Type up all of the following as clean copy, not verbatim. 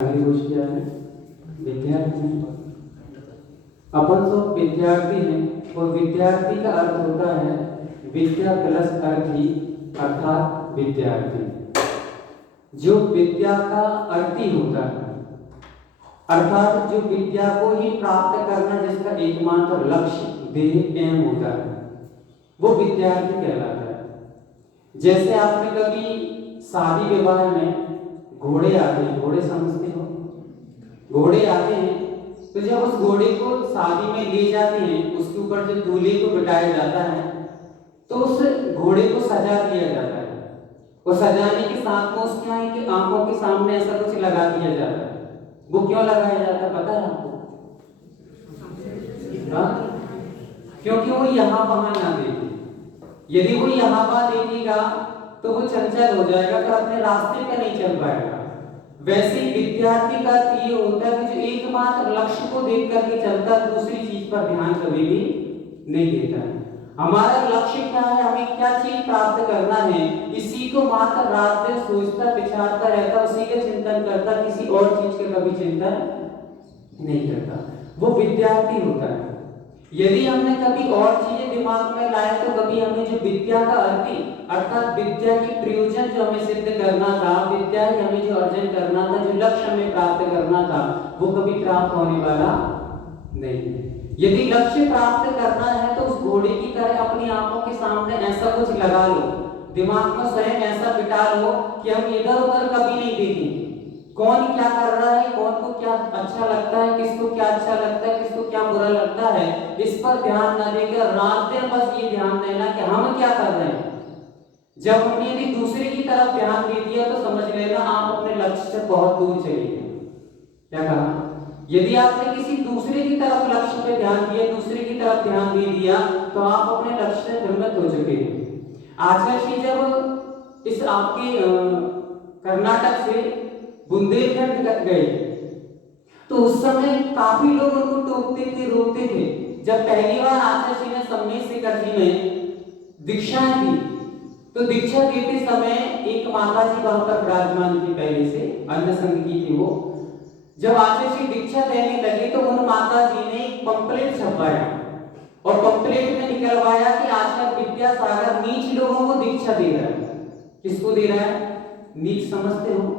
आगे कुछ क्या है? विद्यार्थी। अपन सब विद्यार्थी हैं और विद्यार्थी का अर्थ होता है विद्या प्लस अर्थी अर्थात विद्यार्थी। जो विद्या का अर्थी होता है अर्थात जो विद्या को ही प्राप्त करना जिसका एकमात्र लक्ष्य देह एम होता है वो विद्यार्थी कहलाता है। जैसे आपने कभी शादी विवाह में घोड़े आते हैं, घोड़े समझते हो? घोड़े आते हैं तो जब उस घोड़े को शादी में ले जाते हैं उसके ऊपर जब दूल्हे को बिठाया जाता है तो उस घोड़े को सजा दिया जाता है और सजाने के साथ में उसके यहाँ की आंखों के सामने ऐसा कुछ लगा दिया जाता है। वो क्यों लगाया जाता है पता है आपको? क्योंकि वो यहाँ वहां ना देखे। यदि वो यहाँ वहां देखेगा तो वो चंचल हो जाएगा तो अपने रास्ते पे नहीं चल पाएगा। वैसे विद्यार्थी का ये होता है कि जो एकमात्र लक्ष्य को देख करके चलता है दूसरी चीज पर ध्यान कभी भी नहीं देता है। हमारा लक्ष्य क्या है, हमें क्या चीज प्राप्त करना है, इसी को मात्र रात दिन सोचता विचारता रहता, उसी के चिंतन करता, किसी और चीज के कभी चिंतन नहीं करता। वो विद्यार्थी होता है। यदि हमने कभी और चीजें दिमाग में लाए तो कभी हमें जो विद्या का अर्थी अर्थात विद्या की प्रयोजन जो हमें सिद्ध करना था, विद्या ही हमें जो अर्जन करना था, जो लक्ष्य हमें प्राप्त करना था वो कभी प्राप्त होने वाला नहीं। यदि लक्ष्य प्राप्त करना है तो उस घोड़े की तरह अपनी आंखों के सामने ऐसा कुछ लगा लो, दिमाग में स्वयं ऐसा बिठा लो कि हम इधर उधर कभी नहीं देखेंगे। कौन क्या कर रहा है, कौन को क्या अच्छा लगता है, किसको क्या अच्छा लगता है, किसको क्या बुरा लगता है, इस पर ध्यान न देकर रात दिन बस ये ध्यान देना कि हम क्या कर रहे हैं। जब हमने यदि दूसरे की तरफ ध्यान दे दिया तो समझ लेना आप अपने लक्ष्य से बहुत दूर चले गए। क्या कहा? यदि आपने किसी दूसरे की तरफ लक्ष्य पे ध्यान दिया, दूसरे की तरफ ध्यान दे दिया तो आप अपने लक्ष्य से भ्रमित हो चुके हैं। आचार्य जी जब इस आपके कर्नाटक से बुंदेलखंड गए तो उस समय काफी लोग उनको टोकते थे, रोकते थे। जब पहली बार आचार्य जी ने सम्मेद शेखर जी में दीक्षा दी तो दीक्षा देते समय एक माता जी वहां पर विराजमान थी, पहले से अन्न संघ की थी वो। जब आचार्य जी दीक्षा देने लगे तो उन माता जी ने एक पंपलेट छपवाया और पंपलेट में निकलवाया कि आचार्य विद्यासागर नीच लोगों को दीक्षा दे रहा है। किसको दे रहा है? नीच समझते हो?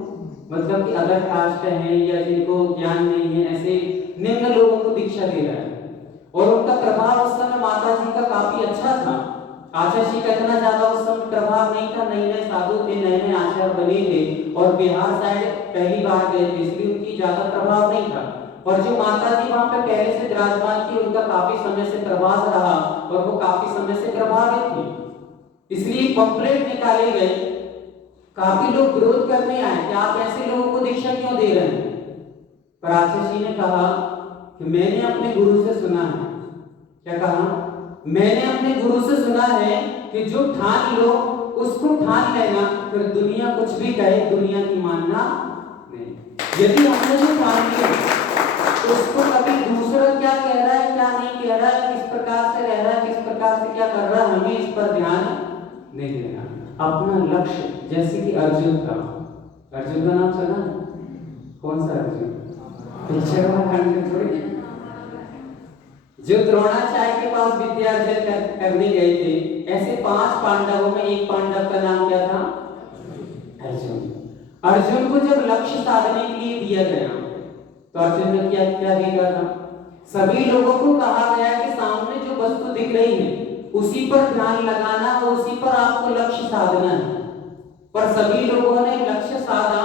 मतलब कि अदर कास्ट है या जिनको ज्ञान नहीं है, ऐसे निम्न लोगों को दीक्षा दे रहा है। और उनका प्रभाव उस समय माता जी का काफी अच्छा था। आचार्य जी का इतना ज्यादा उस समय प्रभाव नहीं था, नए नए साधु थे, नए नए आचार्य बने थे और बिहार साइड पहली बार गए थे, इसलिए उनकी ज्यादा प्रभाव नहीं था। और जो माता जी वहां पे पहले से विराजमान थी उनका काफी समय से प्रवास रहा और वो काफी समय से प्रभावित थी, इसलिए पंपलेट निकाले गए। काफी लोग विरोध करने आए कि आप ऐसे लोगों को दीक्षा क्यों दे रहे हैं। पर आचार्य जी ने कहा कि मैंने अपने गुरु से सुना है। क्या कहा? मैंने अपने गुरु से सुना है कि जो ठान लो उसको ठान लेना, फिर दुनिया कुछ भी कहे दुनिया की मानना नहीं। यदि हमने जो ठान लिया तो उसको कभी दूसरा क्या कह रहा है, क्या नहीं कह रहा है, किस प्रकार से रह रहा है, किस प्रकार से क्या कर रहा है, हमें इस पर ध्यान नहीं देना। अपना लक्ष्य, जैसे कि अर्जुन का नाम सुना? कौन सा अर्जुन? पिक्चर में थोड़ी। जो द्रोणाचार्य के पास विद्या अर्जन करने गए थे, ऐसे 5 पांडवों में एक पांडव का नाम क्या था? अर्जुन। अर्जुन को जब लक्ष्य साधने के लिए दिया गया तो अर्जुन ने क्या क्या देखा था? सभी लोगों को कहा गया कि सामने जो वस्तु दिख रही है उसी पर ध्यान लगाना और उसी पर आपको लक्ष्य साधना है। पर सभी लोगों ने लक्ष्य साधा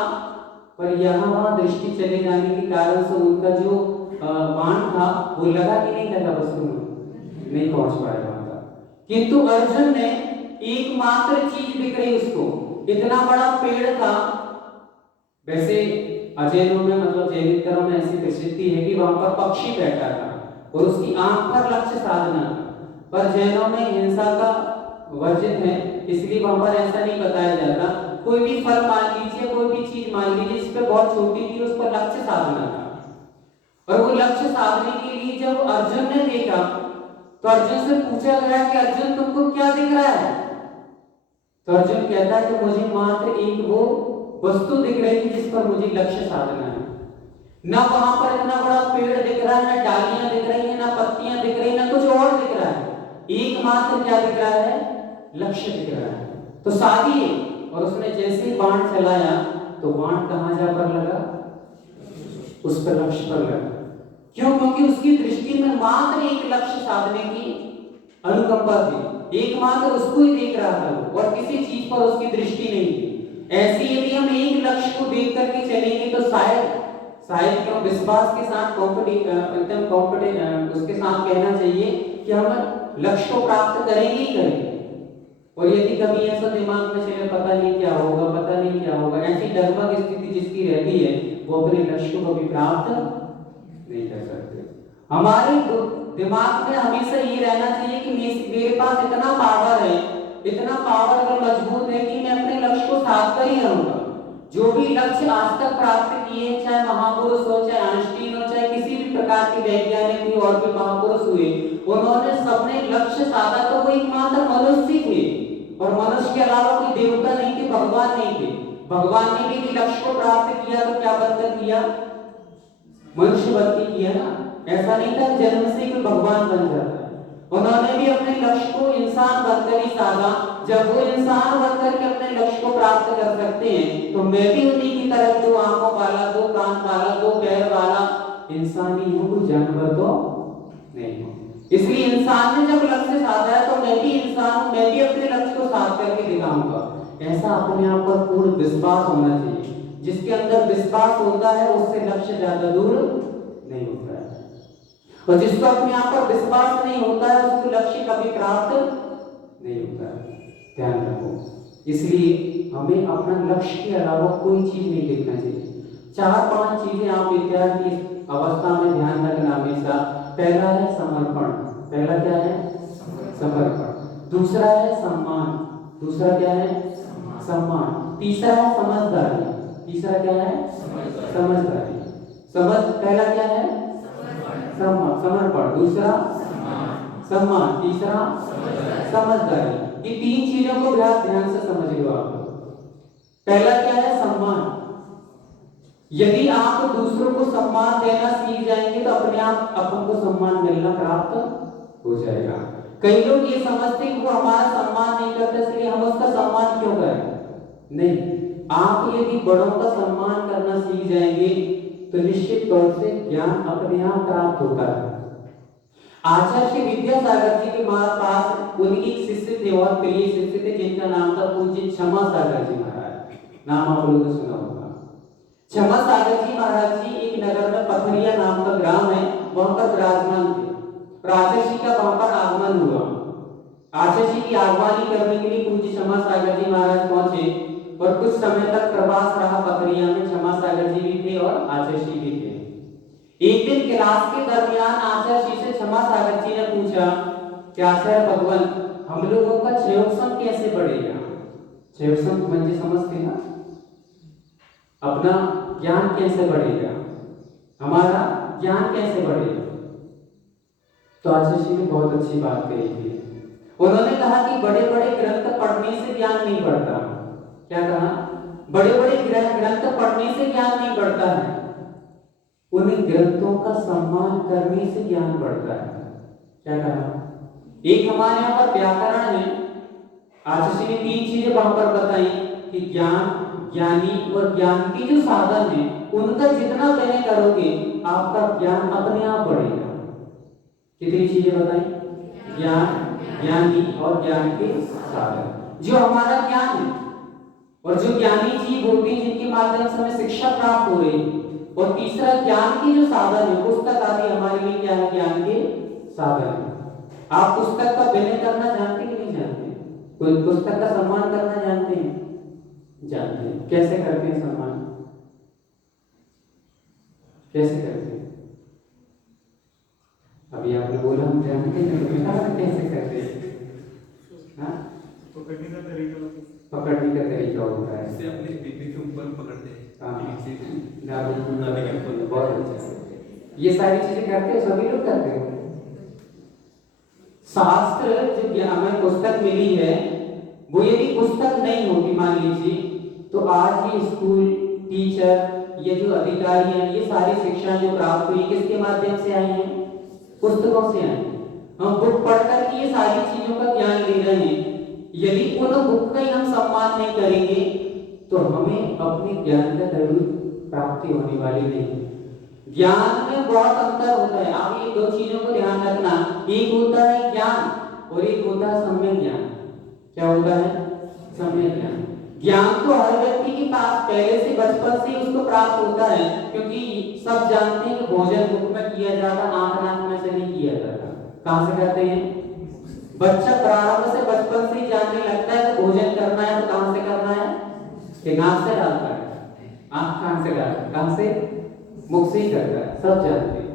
पर यहाँ वहां दृष्टि चले जाने के कारण से उनका जो बाण था वो लगा कि नहीं लगा, वस्तु में नहीं पहुंच पाया वहां था। किंतु अर्जुन ने एकमात्र चीज दिख रही उसको, इतना बड़ा पेड़ था। वैसे अजैनों में मतलब जैनिकरों में ऐसी प्रसिद्धि है कि वहां पर पक्षी बैठा था और उसकी आंख पर लक्ष्य साधना था। पर जैनों में हिंसा का वर्जित है, इसलिए वहां पर ऐसा नहीं बताया जाता। कोई भी फल मान लीजिए, कोई भी चीज मान लीजिए जिस पे बहुत छोटी थी उस पर लक्ष्य साधना था। और वो लक्ष्य साधने के लिए जब अर्जुन ने देखा तो अर्जुन से पूछा गया कि अर्जुन तुमको क्या दिख रहा है? तो अर्जुन कहता है कि मुझे मात्र एक वो वस्तु दिख रही थी जिस पर मुझे लक्ष्य साधना है। ना वहां पर इतना बड़ा पेड़ दिख रहा है, ना डालियां दिख रही है, ना पत्तियां दिख रही, ना कुछ और दिख रहा है, एकमात्र क्या दिख रहा है? लक्ष्य दिख रहा है। तो शादी है, और उसने जैसे ही बाण चलाया तो बाण कहां जा पर लगा? उस पर लक्ष्य पर लगा। क्यों? क्योंकि उसकी दृष्टि में मात्र एक लक्ष्य साधने की अनुकंपा थी, एकमात्र उसको ही देख रहा था वो, और किसी चीज पर उसकी दृष्टि नहीं थी। ऐसे यदि हम एक लक्ष्य को देख करके चलेंगे तो शायद क्यों विश्वास के साथ एकदम उसके साथ कहना चाहिए कि हम लक्ष्य को प्राप्त करेंगे ही करेंगे। और यदि कभी ऐसा दिमाग में चले पता नहीं क्या होगा, पता नहीं क्या होगा, ऐसी डगमग स्थिति जिसकी रहती है, वो अपने लक्ष्य को कभी प्राप्त नहीं कर सकते। हमारे दिमाग में हमेशा ये रहना चाहिए कि मेरे पास इतना पावर है, इतना पावर और मजबूत है कि मैं अपने लक्ष्य को साध कर ही रहूंगा। जो भी लक्ष्य आज तक प्राप्त किए, चाहे महापुरुष हो, चाहे आइंस्टीन हो, चाहे किसी भी प्रकार के वैज्ञानिक हुए और भी महापुरुष हुए, उन्होंने सबने लक्ष्य साधा तो वो एकमात्र मनुष्य थे, और मनुष्य के अलावा कोई देवता नहीं थे, भगवान नहीं थे। भगवान ने भी लक्ष्य को प्राप्त किया तो क्या बनकर किया? मनुष्य बन के किया ना। ऐसा नहीं था जन्म से कोई भगवान बन जाता है। उन्होंने भी अपने लक्ष्य को इंसान बनकर ही साधा। जब वो इंसान बनकर के अपने लक्ष्य को प्राप्त कर सकते हैं, तो मैं भी उन्हीं की तरह दो आंखों वाला, दो कान वाला, दो पैर वाला इंसान ही हूं, कोई जानवर तो नहीं हूं। इसलिए इंसान ने जब लक्ष्य साधा है तो मैं भी इंसान हूं, मैं भी अपने लक्ष्य को साध करके दिखाऊंगा। ऐसा अपने आप पर पूर्ण विश्वास होना चाहिए। जिसके अंदर विश्वास होता है उससे लक्ष्य ज्यादा दूर नहीं होता है, और जिसको अपने आप पर विश्वास नहीं होता है उसको लक्ष्य कभी प्राप्त नहीं होता है। ध्यान रखो, इसलिए हमें अपना लक्ष्य के अलावा कोई चीज नहीं देखना चाहिए। 4-5 चीजें आप विद्यार्थी अवस्था में ध्यान रखना हमेशा। पहला है समर्पण। पहला क्या है? समर्पण। दूसरा है सम्मान। दूसरा क्या है? सम्मान। तीसरा है समझदारी। तीसरा क्या है? समझदारी। पहला क्या है? समर्पण। दूसरा सम्मान। तीसरा समझदारी। ये 3 चीजों को ध्यान से समझ लो आप। पहला क्या है? सम्मान। यदि आप दूसरों को सम्मान देना सीख जाएंगे तो अपने आप अपन को सम्मान मिलना प्राप्त हो जाएगा। कई लोग ये समझते हैं कि वो हमारा सम्मान नहीं करते, इसलिए हम उसका सम्मान क्यों करें? नहीं, आप यदि बड़ों का सम्मान करना सीख जाएंगे तो निश्चित तौर से ज्ञान अपने आप प्राप्त होता है। आचार्य श्री विद्यासागर जी के पास उनके एक शिष्य थे, और प्रिय शिष्य थे, जिनका नाम था पूज्य क्षमा सागर जी महाराज। नाम आप लोगों ने सुना होगा। क्षमा सागर जी महाराज जी एक नगर में पथरिया नाम का ग्राम है, वहां पर विराजमान थे। आचार्य जी का वहां पर आगमन हुआ। आचार्य जी की आगवानी करने के लिए पूज्य क्षमा सागर जी महाराज पहुंचे, और कुछ समय तक प्रवास रहा पथरिया में। क्षमा सागर जी भी थे और आचार्य जी भी थे। एक दिन क्लास के दरमियान आचार्य जी से क्षमा सागर जी ने पूछा कि आचार्य भगवान, हम लोगों का क्षयोक्षम कैसे बढ़ेगा? क्षयोक्षम म्हणजे समझते ना, अपना ज्ञान कैसे बढ़ेगा, हमारा ज्ञान कैसे बढ़ेगा? तो आचार्य जी ने बहुत अच्छी बात कही थी। उन्होंने कहा कि बड़े बड़े ग्रंथ पढ़ने से ज्ञान नहीं बढ़ता। क्या कहा? बड़े बड़े ग्रंथ पढ़ने से ज्ञान नहीं बढ़ता है, उन ग्रंथों का सम्मान करने से ज्ञान बढ़ता है। क्या कहा? एक हमारे यहाँ पर व्याकरण है। आचार्य जी ने 3 चीजें वहां पर बताई कि ज्ञान, ज्ञानी और ज्ञान की जो साधन है, उनका जितना व्यय करोगे आपका ज्ञान अपने आप बढ़ेगा। कितनी चीजें बताई? ज्ञान, ज्ञानी और ज्ञान के साधन। जो हमारा ज्ञान है और जो ज्ञानी जीव होते हैं जिनके माध्यम से हमें शिक्षा प्राप्त हो रही है, और तीसरा ज्ञान की जो साधन है, पुस्तक आदि हमारे लिए क्या है? ज्ञान के साधन है। आप पुस्तक का विनय करना जानते कि नहीं जानते? कोई पुस्तक का सम्मान करना जानते हैं? जानते हैं। कैसे करते हैं सम्मान? कैसे करते हैं? अभी आपने बोला हम जानते हैं, कैसे करते हैं? पकड़ने का तरीका होता है, इसे अपने बीबी के ऊपर पकड़ते हैं। बहुत अच्छा। ये सारी चीजें करते हो, सभी लोग करते हो। शास्त्र जो हमें पुस्तक मिली है, वो यदि पुस्तक नहीं होती मान लीजिए, तो आज भी स्कूल टीचर ये जो अधिकारी हैं, ये सारी शिक्षा जो प्राप्त हुई किसके माध्यम से आई है? पुस्तकों से आई। हम बुक पढ़कर के ये सारी चीजों का ज्ञान ले रहे हैं। यदि उन बुक का ही हम सम्मान नहीं करेंगे तो हमें अपने ज्ञान का कभी प्राप्ति होने वाली नहीं। ज्ञान में बहुत अंतर होता है। आप ये दो चीजों को ध्यान रखना, एक होता है ज्ञान और एक होता है सम्यक ज्ञान। क्या होता है? सम्यक ज्ञान। ज्ञान तो हर व्यक्ति के पास पहले से बचपन से ही उसको प्राप्त होता है, क्योंकि सब जानते हैं कि भोजन मुख में किया जाता, आंख नाक में से नहीं किया जाता। कहां से करते हैं? बच्चा प्रारंभ से बचपन से ही जानने लगता है कि भोजन करना है तो कहां से करना है? कि नाक से डालता है। आंख कहां से डालता है? कहां से? मुख से ही करता है। सब जानते हैं।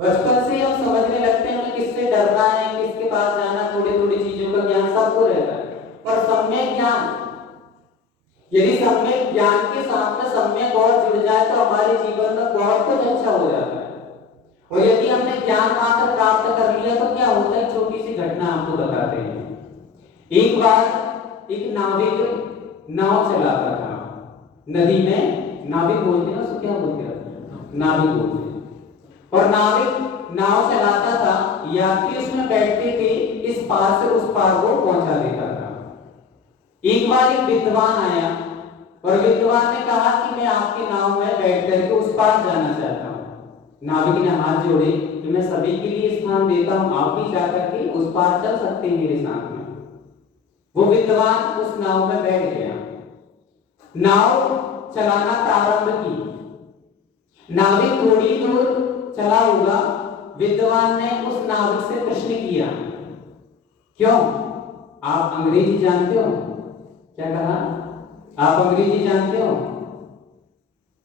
बचपन से हम समझने लगते हैं हमें किससे डरना है, किसके पास जाना, थोड़ी थोड़ी चीजों का ज्ञान सबको रहता है। पर सम्यक ज्ञान, यदि सम्यक ज्ञान के साथ में सम्यक और जुड़ जाए तो हमारे जीवन में बहुत कुछ अच्छा हो जाता है। और यदि हमने ज्ञान मात्र प्राप्त कर लिया तो क्या होता है? छोटी सी घटना आपको बताते हैं। एक बार एक नाविक नाव चलाता था नदी में। नाविक बोलते हैं उसको, क्या बोलते हैं? नाविक बोलते हैं। और नाविक नाव चलाता था, यात्री उसमें बैठते थे, इस पार से उस पार को पहुंचा देता था। एक बार एक विद्वान आया और विद्वान ने कहा कि मैं आपकी नाव में बैठ करके उस पार जाना चाहता हूं। नाविक ने हाथ जोड़े कि मैं सभी के लिए स्थान देता हूं, आप भी जाकर के उस पार चल सकते हैं मेरे साथ में। वो विद्वान उस नाव में बैठ गया, नाव चलाना प्रारंभ की। नाविक थोड़ी दूर चला होगा, विद्वान ने उस नाविक से प्रश्न किया, क्यों, आप अंग्रेजी जानते हो? क्या कहा? आप अंग्रेजी जानते हो?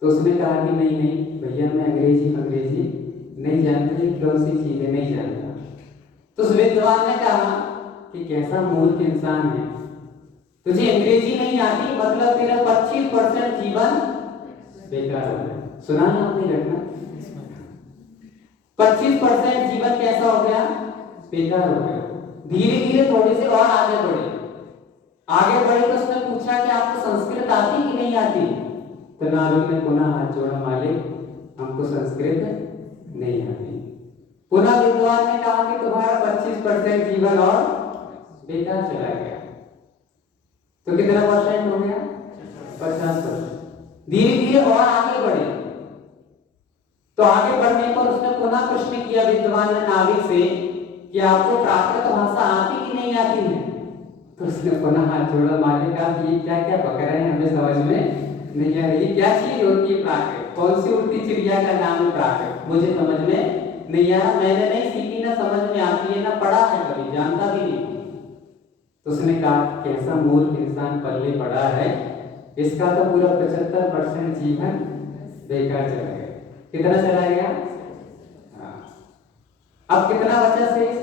तो उसने कहा कि नहीं नहीं भैया, मैं अंग्रेजी नहीं जानती, कौन सी चीजें नहीं जानता। तो उस विद्वान ने कहा कि कैसा मूर्ख इंसान है, तुझे अंग्रेजी नहीं आती, मतलब तेरा 25% जीवन बेकार हो गया। सुना है आपने घटना? 25% जीवन कैसा हो गया? बेकार हो गया। धीरे धीरे थोड़े से और आगे बढ़े तो उसने पूछा कि आपको संस्कृत आती कि नहीं आती? तो नाविक ने पुनः हाथ जोड़ा, मालिक हमको संस्कृत नहीं आती। पुनः विद्वान ने कहा कि तुम्हारा 25% जीवन और बेकार चला गया। तो कितना परसेंट हो गया? 50%। धीरे धीरे और आगे बढ़े तो आगे बढ़ने पर उसने पुनः प्रश्न किया विद्वान ने नाविक से कि आपको प्राकृत भाषा आती कि नहीं आती है? तो उसने पुनः हाथ जोड़ा, मालिक आप ये क्या क्या बक रहे हैं, हमें समझ में नहीं आ रही, क्या चीज होती है प्राकृत? कौन सी उड़ती चिड़िया का नाम है प्राकृत? मुझे समझ में नहीं आया, मैंने नहीं सीखी, ना समझ में आती है, ना पढ़ा है, कभी जानता भी नहीं। तो उसने कहा कैसा मूर्ख इंसान पल्ले पड़ा है, इसका तो पूरा 75% जीवन बेकार चला गया। कितना चला गया? अब कितना बचा शेष?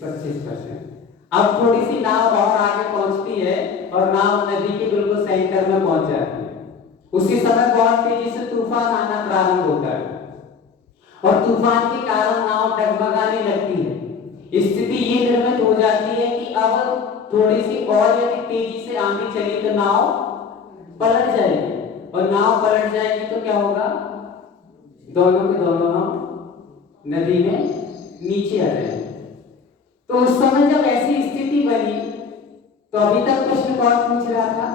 25%। अब थोड़ी सी नाव और आगे पहुंचती है और नाव नदी के बिल्कुल सेंटर में पहुंच जाती है। उसी समय बहुत तेजी से तूफान आना प्रारंभ होता है और तूफान के कारण नाव डगमगाने लगती है। स्थिति ये निर्मित हो जाती है कि अब थोड़ी सी और यदि तेजी से आंधी चली तो नाव पलट जाएगी, और नाव पलट जाएगी तो क्या होगा? दोनों के दोनों हम नदी में नीचे आ जाएंगे। तो उस समय जब ऐसी स्थिति बनी तो अभी तक प्रश्न कौन पूछ रहा था?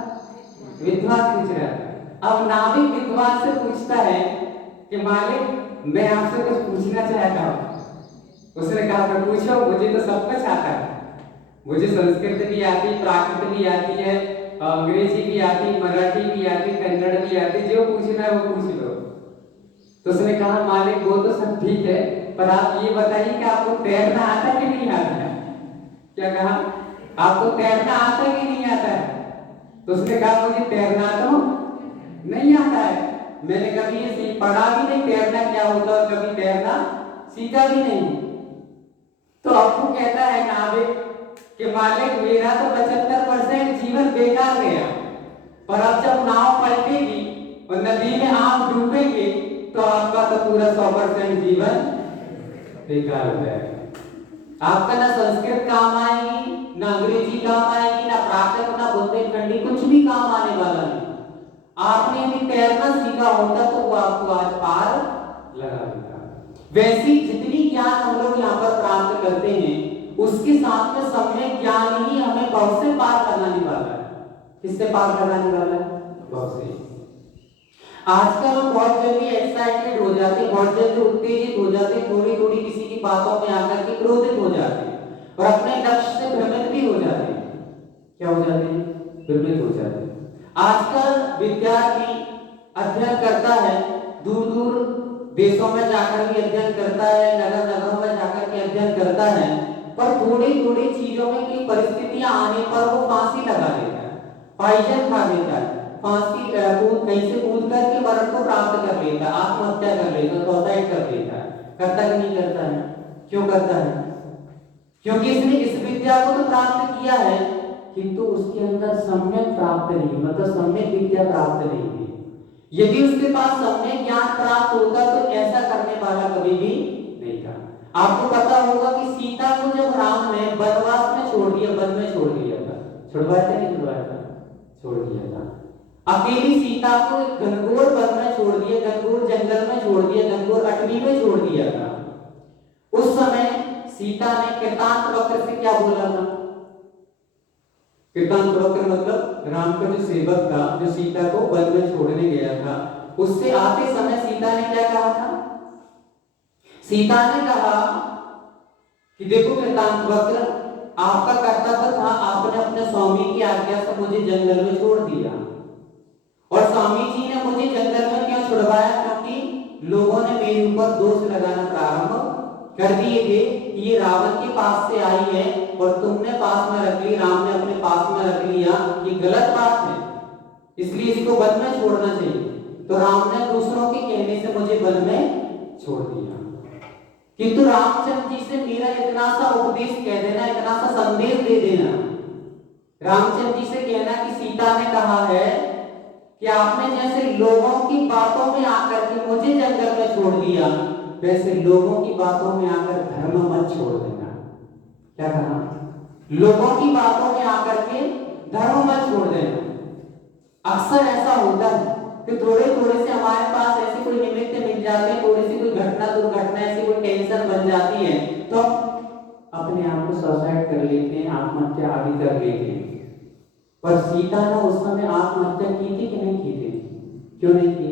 विद्वान पूछ रहा था। अब नाविक विद्वान से पूछता है कि मालिक मैं आपसे कुछ पूछना चाहता हूं। उसने कहा मैं पूछो, मुझे तो सब कुछ आता है, मुझे संस्कृत भी आती, प्राकृत भी आती है, अंग्रेजी भी आती, मराठी भी आती, कन्नड़ भी आती, जो पूछना है वो पूछ लो। तो उसने कहा मालिक वो तो सब ठीक है, पर आप ये बताइए कि आपको तैरना आता कि नहीं आता है? क्या कहा? आपको तैरना आता कि नहीं आता है? तो उसने कहा मुझे तैरना तो नहीं आता है, मैंने कभी ये पढ़ा भी नहीं तैरना क्या होता और कभी तैरना सीखा भी नहीं। तो अब वो कहता है नाविक कि मालिक मेरा तो 75% जीवन बेकार गया, पर अब जब नाव पलटेगी और नदी में आप डूबेंगे तो आपका तो पूरा 100% जीवन बेकार हो जाएगा। आपका ना संस्कृत काम आएगी, ना अंग्रेजी काम आएगी, ना प्राकृत, ना बुंदेलखंडी, कुछ भी काम आने वाला नहीं। आपने यदि तैरना सीखा होता तो वो आपको आज पार लगा देता। वैसी जितनी ज्ञान हम लोग यहाँ पर प्राप्त करते हैं उसके साथ में सम्यक ज्ञान ही हमें भव से पार कराने वाला है। किससे पार कराने वाला है? भव से। आजकल हम बहुत जल्दी एक्साइटेड हो जाते हैं, बहुत जल्दी उत्तेजित हो जाते हैं, थोड़ी थोड़ी किसी की बातों में आकर के क्रोधित हो जाते हैं और अपने लक्ष्य से भ्रमित भी हो जाते हैं। क्या हो जाते हैं? भ्रमित हो जाते हैं। आजकल विद्यार्थी अध्ययन करता है, दूर दूर देशों में जाकर भी अध्ययन करता है, नगर नगरों में जाकर के अध्ययन करता है, पर थोड़ी थोड़ी चीजों में की परिस्थितियां आने पर वो फांसी लगा देता है, पॉइजन खा लेता है, फांसी कहीं से कूद करके मरण को प्राप्त कर लेता है, आत्महत्या कर लेता है, सुसाइड कर लेता है। करता कि नहीं करता है? क्यों करता है? क्योंकि इसने इस विद्या को तो प्राप्त किया है किंतु उसके अंदर सम्यक प्राप्त नहीं, मतलब सम्यक विद्या प्राप्त नहीं है। यदि उसके पास सम्यक ज्ञान प्राप्त होता तो ऐसा करने वाला कभी भी नहीं था। आपको पता होगा कि सीता को जब राम ने वनवास में छोड़ दिया, वन में छोड़ दिया था, छुड़वाया था नहीं छुड़वाया था? छोड़ दिया था। अकेली सीता को घनघोर वन में छोड़ दिया, घनघोर जंगल में छोड़ दिया, घनघोर अटवी में छोड़ दिया था। उस समय सीता ने कृतांत वक्र से क्या बोला था? कृतांत वक्र मतलब राम का जो सेवक था, जो सीता को वन में छोड़ने गया था, उससे आते समय सीता ने क्या कहा था? सीता ने कहा कि देखो कृतांत वक्र, आपका कर्तव्य था, आपने अपने स्वामी की आज्ञा से मुझे जंगल में छोड़ दिया और स्वामी जी ने मुझे जंगल में क्यों छुड़वाया? क्योंकि लोगों ने मेरे ऊपर दोष लगाना प्रारंभ कर दिए थे कि ये रावण के पास से आई है और तुमने पास में रख ली, राम ने अपने पास में रख लिया, ये गलत बात है, इसलिए इसको वन में छोड़ना चाहिए। तो राम ने दूसरों के कहने से मुझे वन में छोड़ दिया। किंतु रामचंद्र जी से मेरा इतना सा उपदेश कह देना, इतना सा संदेश दे देना, रामचंद्र जी से कहना कि सीता ने कहा है कि आपने जैसे लोगों की बातों में आकर के मुझे जंगल में छोड़ दिया, वैसे लोगों की बातों में आकर धर्म मत छोड़ देना। क्या कहा? लोगों की बातों में आकर के धर्म मत छोड़ देना। अक्सर ऐसा होता है कि थोड़े थोड़े से हमारे पास ऐसे कोई निमित्त मिल जाते हैं, थोड़ी सी कोई घटना दुर्घटना ऐसी कोई टेंशन बन जाती है तो अपने आप को सुसाइड कर लेते हैं, आत्महत्या आदि कर लेते हैं। पर सीता ने उस समय आत्महत्या की थी कि नहीं की थी? क्यों नहीं की?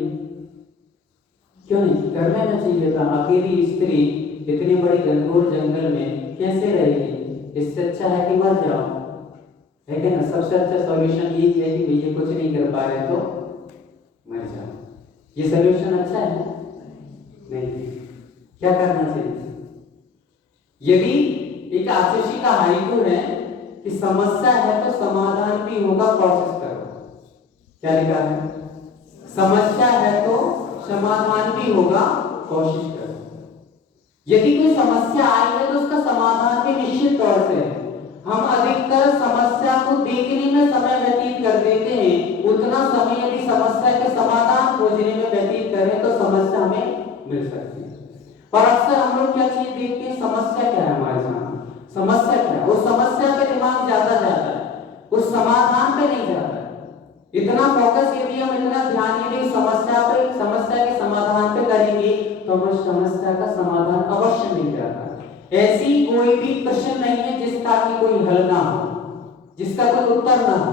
क्यों नहीं की? कर लेना चाहिए था। अकेली स्त्री इतनी बड़ी घनघोर जंगल में कैसे रहेगी? इससे अच्छा है कि मर जाओ, है क्या ना? सबसे अच्छा सॉल्यूशन ये है कि भैया कुछ नहीं कर पा रहे तो मर जाओ। ये सॉल्यूशन अच्छा है? नहीं। क्या करना चाहिए? यदि एक आशीषी का हाइकू है कि समस्या है तो समाधान भी होगा, कोशिश करो। क्या लिखा है? समस्या है तो समाधान भी होगा, कोशिश करो। यदि कोई समस्या आई है तो उसका समाधान भी निश्चित तौर से है। हम अधिकतर समस्या को देखने में समय व्यतीत कर देते हैं, उतना समय यदि समस्या के समाधान खोजने में व्यतीत करें तो समस्या हमें मिल सकती है। पर अक्सर हम लोग क्या चीज देखते हैं? समस्या क्या है हमारे सामने, समस्या क्या है, उस समस्या पे दिमाग ज्यादा जाता है, उस समाधान पे नहीं जाता है। इतना फोकस यदि हम, इतना ध्यान यदि समस्या पे, समस्या के समाधान पे करेंगे तो हमें समस्या का समाधान अवश्य मिल जाता है। ऐसी कोई भी प्रश्न नहीं है जिसका कि कोई हल ना हो, जिसका कोई उत्तर ना हो।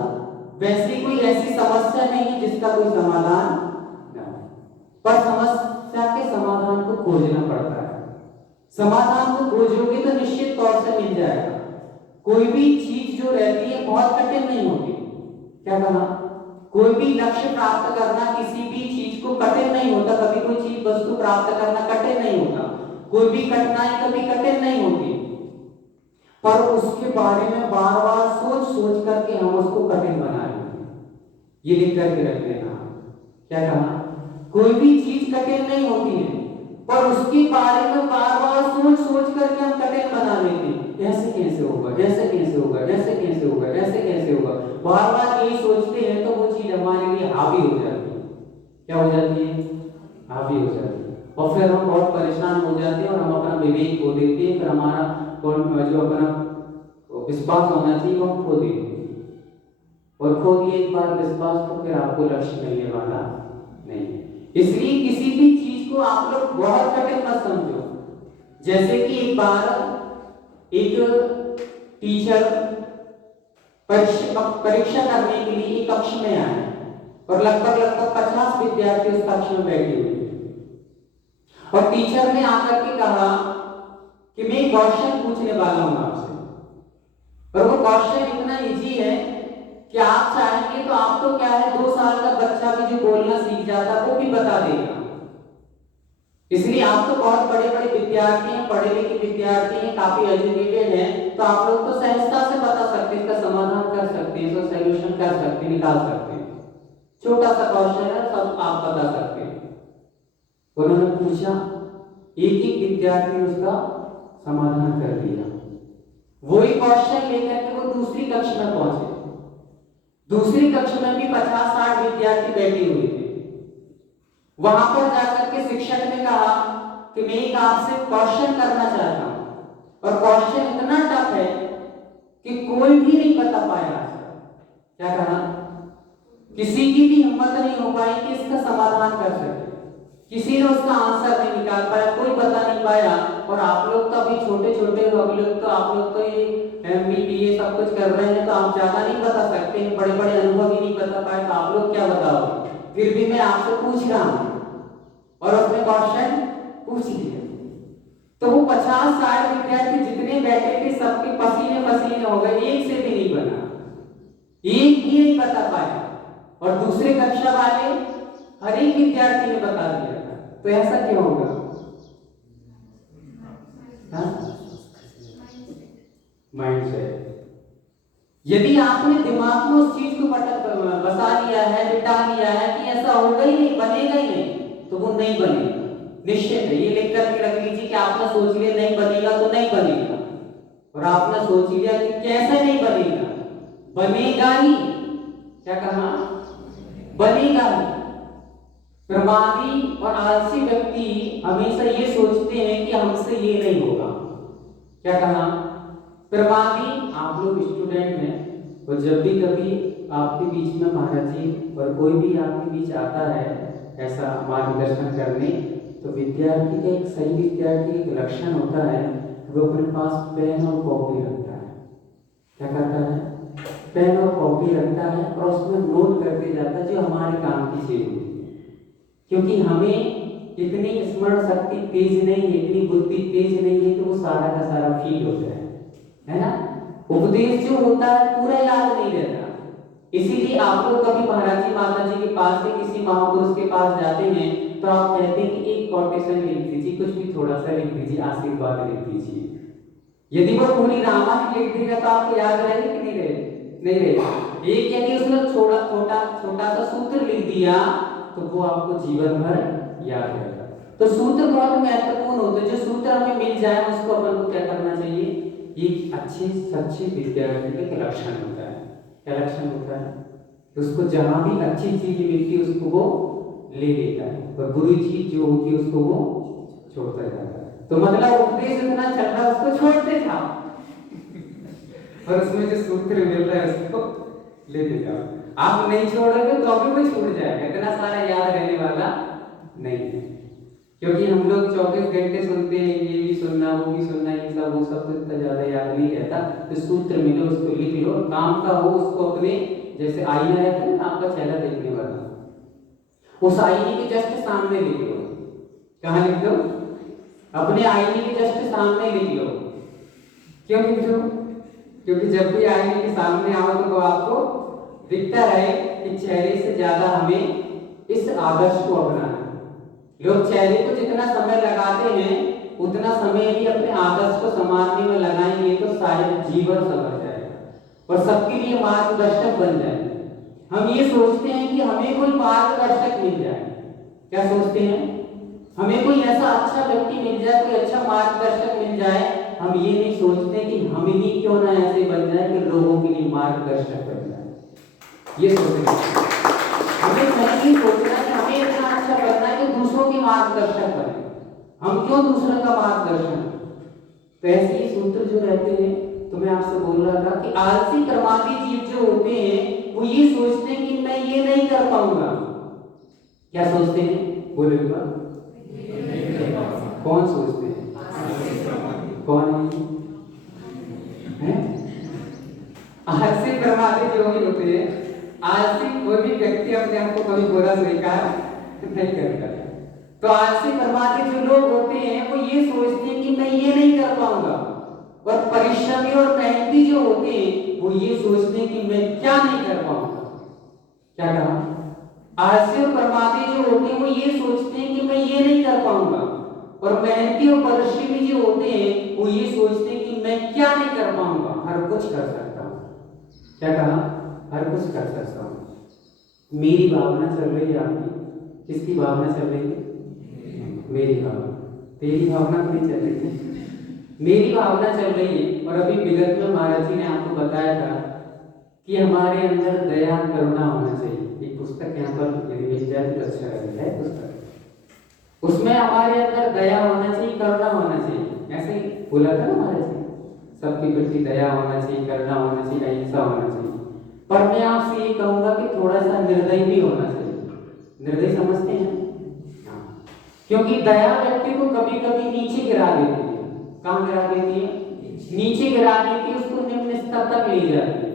वैसी कोई ऐसी समस्या नहीं है जिसका कोई समाधान ना हो। पर समस्या के समाधान को खोजना पड़ता है। समाधान को खोजोगे तो निश्चित तौर से मिल जाएगा। कोई भी चीज जो रहती है बहुत कठिन नहीं होती। क्या कहा? कोई भी लक्ष्य प्राप्त करना किसी भी चीज को कठिन नहीं होता। कभी कोई चीज वस्तु प्राप्त करना कठिन नहीं होता, कोई भी कठिनाई कभी कठिन नहीं होती, पर उसके बारे में बार बार सोच सोच करके हम उसको कठिन बना लेते हैं। ये लिख करके रख लेना। क्या कहा? कोई भी चीज कठिन नहीं होती है, पर उसके बारे में बार बार सोच सोच करके हम कठिन बना लेते हैं। ऐसे कैसे होगा, ऐसे कैसे होगा, ऐसे कैसे होगा, ऐसे कैसे होगा, बार बार यही सोचते हैं तो वो चीज हमारे लिए हावी हो जाती है। क्या हो जाती है? हावी हो जाती है। और फिर हम बहुत परेशान हो जाते हैं और हम अपना विवेक खो देते हैं, फिर हमारा जो अपना विश्वास होना चाहिए वो हम खो देते हैं। और खो दिए एक बार विश्वास तो फिर आपको लक्ष्य मिलने वाला नहीं है। इसलिए किसी भी चीज को आप लोग बहुत कठिन मत समझो। जैसे कि एक बार एक टीचर परीक्षा करने के लिए एक कक्ष में आए और लगभग 50 विद्यार्थी उस कक्ष में बैठे हुए थे। और टीचर ने आकर के कहा कि मैं एक क्वेश्चन पूछने वाला हूं आपसे, और वो क्वेश्चन इतना इजी है कि आप चाहेंगे तो आप तो क्या है 2 साल का बच्चा भी जो बोलना सीख जाता वो भी बता देगा। इसलिए आप तो बहुत बड़े बड़े विद्यार्थी हैं, पढ़े लिखे विद्यार्थी हैं, काफी एजुकेटेड हैं, तो आप लोग तो सहजता से बता सकते हैं, इसका समाधान कर सकते हैं, इसका सॉल्यूशन कर सकते हैं, निकाल सकते हैं। छोटा सा क्वेश्चन है, सब आप बता सकते हैं। उन्होंने पूछा, एक एक विद्यार्थी ने उसका समाधान कर दिया। वही क्वेश्चन लेकर के वो दूसरी कक्षा में पहुंचे। दूसरी कक्षा में भी 50-60 विद्यार्थी बैठे हुए थे। वहां पर जाकर के शिक्षक ने कहा कि मैं एक आपसे क्वेश्चन करना चाहता हूं, और क्वेश्चन इतना टफ है कि कोई भी नहीं बता पाया। क्या कहा? किसी की भी हिम्मत नहीं हो पाई कि इसका समाधान कर सके। किसी ने उसका आंसर नहीं निकाल पाया, कोई बता नहीं पाया। और आप लोग तो अभी छोटे छोटे हो, अभी लोग तो आप लोग तो ये MBA सब कुछ कर रहे हैं, तो आप ज्यादा नहीं बता सकते, बड़े बड़े अनुभव ही नहीं बता पाए, तो आप लोग क्या बताओगे? फिर भी मैं आपसे पूछ रहा हूं, और उसने क्वेश्चन पूछ लिया। तो वो 50-60 विद्यार्थी जितने बैठे थे सबके पसीने पसीने हो गए, एक से भी नहीं बना, एक भी नहीं बता पाया। और दूसरे कक्षा वाले हर एक विद्यार्थी ने बता दिया था। तो ऐसा क्यों होगा? माइंडसेट। यदि आपने दिमाग में उस चीज को बसा लिया है, बिठा लिया है कि ऐसा होगा ही नहीं, बनेगा ही नहीं, तो वो नहीं बनेगा, निश्चित है। ये लिख करके रख लीजिए कि आपने सोच लिया नहीं बनेगा तो नहीं बनेगा, और आपने सोच लिया कि कैसे नहीं बनेगा, बनेगा ही। क्या कहा? बनेगा ही। प्रमादी और आलसी व्यक्ति हमेशा ये सोचते हैं कि हमसे ये नहीं होगा। क्या कहा? प्रमादी आप लोग स्टूडेंट हैं, और जब भी कभी आपके बीच में महाराज जी और कोई भी आपके बीच आता है ऐसा मार्गदर्शन करने, तो विद्यार्थी का एक सही विद्यार्थी एक लक्षण होता है, वो अपने पास पेन और कॉपी रखता है। क्या करता है? पेन और कॉपी रखता है, और उसमें नोट करते जाता है जो हमारे काम की चीज होती है। क्योंकि हमें इतनी स्मरण शक्ति तेज नहीं है, इतनी बुद्धि तेज नहीं है कि वो सारा का सारा फील हो जाए, है ना? उपदेश जो होता है पूरा याद नहीं रहता। इसीलिए आप लोग कभी महाराज जी माता जी के पास से किसी महापुरुष के पास जाते हैं तो आप कहते हैं कि एक कोटेशन लिख दीजिए, कुछ भी थोड़ा सा लिख दीजिए, आशीर्वाद लिख दीजिए। यदि वो पूरी रामायण लिख देगा तो आपको याद रहेगा कि नहीं रहेगा? नहीं रहेगा। एक यदि उसने छोटा सा सूत्र लिख दिया तो वो आपको जीवन भर याद रहेगा। तो सूत्र बहुत महत्वपूर्ण होते हैं। जो सूत्र हमें मिल जाए उसको अपन को क्या करना चाहिए? एक अच्छे सच्चे विद्यार्थी का क्या लक्षण होता है? क्या लक्षण होता है? उसको जहां भी अच्छी चीज मिलती है उसको वो ले लेता है, और बुरी चीज जो होती है उसको वो छोड़ता जाता है। तो मतलब उपदेश इतना चल रहा है उसको छोड़ते था और उसमें जो सूत्र मिल रहा है उसको लेते जाओ। आप नहीं छोड़ोगे तो अभी भी छूट जाएगा, इतना सारा याद रहने वाला नहीं है। क्योंकि हम लोग 24 घंटे सुनते हैं, ये भी सुनना वो भी सुनना, ये सब वो सब तो इतना ज्यादा याद नहीं रहता। तो सूत्र मिले उसको लिख लो, काम का हो उसको अपने, जैसे आईना रहता है ना आपका चेहरा देखने वाला, उस आईने के जस्ट सामने लिख लो। कहाँ लिख दो? अपने आईने के जस्ट सामने लिख लो। क्यों लिख दो? क्योंकि जब भी आईने के सामने आओ तो वो आपको दिखता है कि चेहरे से ज्यादा हमें इस आदर्श को अपनाना। लोग चेहरे को जितना समय लगाते हैं उतना समय भी अपने आदर्श को संभालने में लगाएंगे तो शायद जीवन संवर जाएगा और सबके लिए मार्गदर्शक बन जाएंगे। हम ये सोचते हैं कि हमें कोई मार्गदर्शक मिल जाए। क्या सोचते हैं? हमें कोई ऐसा अच्छा व्यक्ति मिल जाए, कोई अच्छा मार्गदर्शक मिल जाए। हम ये नहीं सोचते कि हम ही क्यों ना ऐसे बन जाए कि लोगों के लिए मार्गदर्शक बन जाए। ये सोचते हैं। हमें नहीं सोचना कि हमें इतना अच्छा बनना है कि दूसरों के मार्गदर्शक बने। हम क्यों दूसरों का मार्गदर्शन? तो ऐसे ही सूत्र जो रहते हैं तो मैं आपसे बोल रहा था कि आलसी प्रमादी जीव जो होते हैं वो ये सोचते हैं कि मैं ये नहीं कर पाऊंगा। क्या सोचते हैं? बोलो एक बार। कौन सोचते हैं? कौन है? आलसी प्रमादी जो भी होते हैं, आलसी कोई भी व्यक्ति अपने आप को कभी बुरा स्वीकार नहीं करता। तो आलसी प्रमादी जो लोग होते हैं वो ये सोचते हैं कि मैं ये नहीं कर पाऊंगा, और परिश्रमी और मेहनती जो होते हैं वो ये सोचते हैं कि मैं क्या नहीं कर पाऊंगा। क्या कहा? आलसी और प्रमादी जो होते हैं वो ये सोचते हैं कि मैं ये नहीं कर पाऊंगा, और मेहनती और परिश्रमी जो होते हैं वो ये सोचते हैं कि मैं क्या नहीं कर पाऊंगा, हर कुछ कर सकता हूं। क्या कहा? हर कुछ कर सकता हूं। मेरी भावना चल रही है आपकी। किसकी भावना चल रही है? मेरी भावना। तेरी भावना तो नहीं चल रही है, मेरी भावना चल रही है। और अभी विगत में महाराज जी ने आपको बताया था कि हमारे अंदर दया करुणा होना चाहिए। एक पुस्तक यहाँ पर यदि मिल जाए तो अच्छा रहेगा, पुस्तक, उसमें हमारे अंदर दया होना चाहिए, करुणा होना चाहिए। ऐसे ही बोला था ना महाराज जी, सबके प्रति दया होना चाहिए, करुणा होना चाहिए, अहिंसा होना चाहिए। पर मैं आपसे ये कहूंगा कि थोड़ा सा निर्दयी भी होना चाहिए। निर्दयी समझते हैं? क्योंकि दया व्यक्ति को कभी कभी नीचे गिरा देती है। कहां गिरा देती है? नीचे गिरा देती है, उसको निम्न स्तर तक ले जाती है।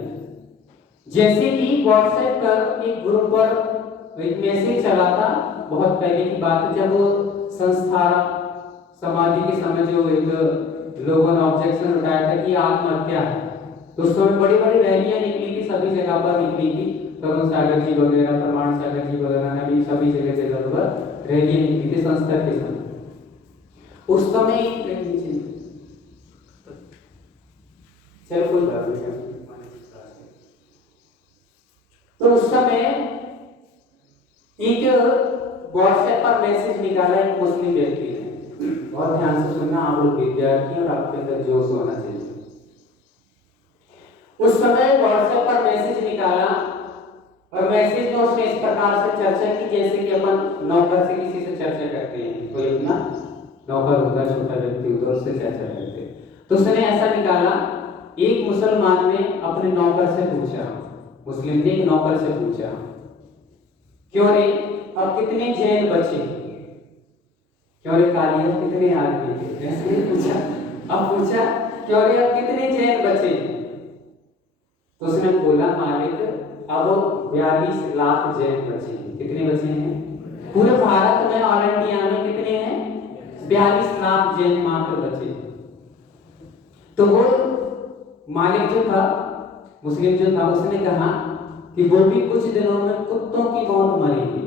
जैसे कि व्हाट्सएप पर एक ग्रुप पर एक मैसेज चला था, बहुत पहले की बात है, जब वो संस्था समाधि के समय जो एक लोगों ने ऑब्जेक्शन उठाया था कि आत्महत्या है, तो उस समय बड़ी बड़ी रैलियां निकली थी, सभी जगह पर निकली थी। तरुण सागर जी वगैरह, प्रमाण सागर जी वगैरह ने भी सभी जगह पर रैलियां निकली थी संस्था के समय। उस समय चल कोई बात नहीं, तो उस समय एक व्हाट्सएप पर मैसेज निकाला एक मुस्लिम व्यक्ति ने। बहुत ध्यान से सुनना आप लोग विद्यार्थी, और आपके अंदर जोश होना चाहिए। उस समय व्हाट्सएप पर मैसेज निकाला, और मैसेज में उसने इस प्रकार से चर्चा की जैसे कि अपन नौकर से किसी से चर्चा करते हैं, कोई अपना नौकर होता, छोटा व्यक्ति होता, उससे चर्चा करते हैं। तो उसने ऐसा निकाला, एक मुसलमान ने अपने नौकर से पूछा, मुस्लिम ने एक नौकर से पूछा, क्यों रे अब कितने जैन बचे? क्यों रे कालिया कितने आदमी थे? ऐसे नहीं पूछा, अब पूछा क्यों रे अब कितने जैन बचे? तो उसने बोला मालिक अब 42 लाख जैन बचे। कितने बचे हैं? पूरे भारत में, ऑल इंडिया में कितने हैं? 42 लाख जैन मात्र बचे। तो वो मालिक जो था, मुस्लिम जो था, उसने कहा कि वो भी कुछ दिनों में कुत्तों की मौत मरेगी।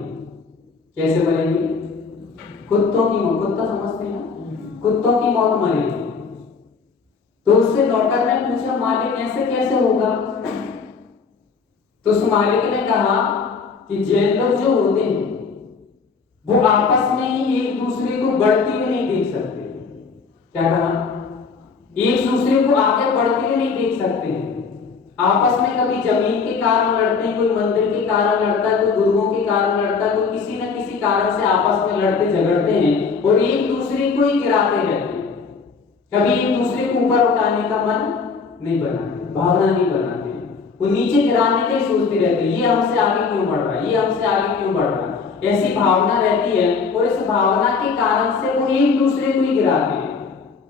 कैसे मरेगी? कुत्तों की मौत। कुत्ता समझते हैं? कुत्तों की मौत मरेगी। तो उससे नौकर ने पूछा मालिक ऐसे कैसे होगा? तो उस मालिक ने कहा कि जैन लोग जो होते हैं वो आपस में ही एक दूसरे को बढ़ती हुई नहीं देख सकते। क्या कहा? एक दूसरे को आगे बढ़ते हुए नहीं देख सकते हैं। आपस में कभी जमीन के कारण लड़ते हैं, कोई मंदिर के कारण लड़ता है, कोई गुरुओं के कारण लड़ता है, कोई किसी न किसी कारण से आपस में लड़ते झगड़ते हैं, और एक दूसरे को ही गिराते रहते हैं। कभी एक दूसरे को ऊपर उठाने का मन नहीं बनाते, भावना नहीं बनाते, वो नीचे गिराने का ही सोचते रहते हैं, ये हमसे आगे क्यों बढ़ रहा है, ये हमसे आगे क्यों बढ़ रहा है, ऐसी भावना रहती है। और इस भावना के कारण से वो एक दूसरे को ही गिराते हैं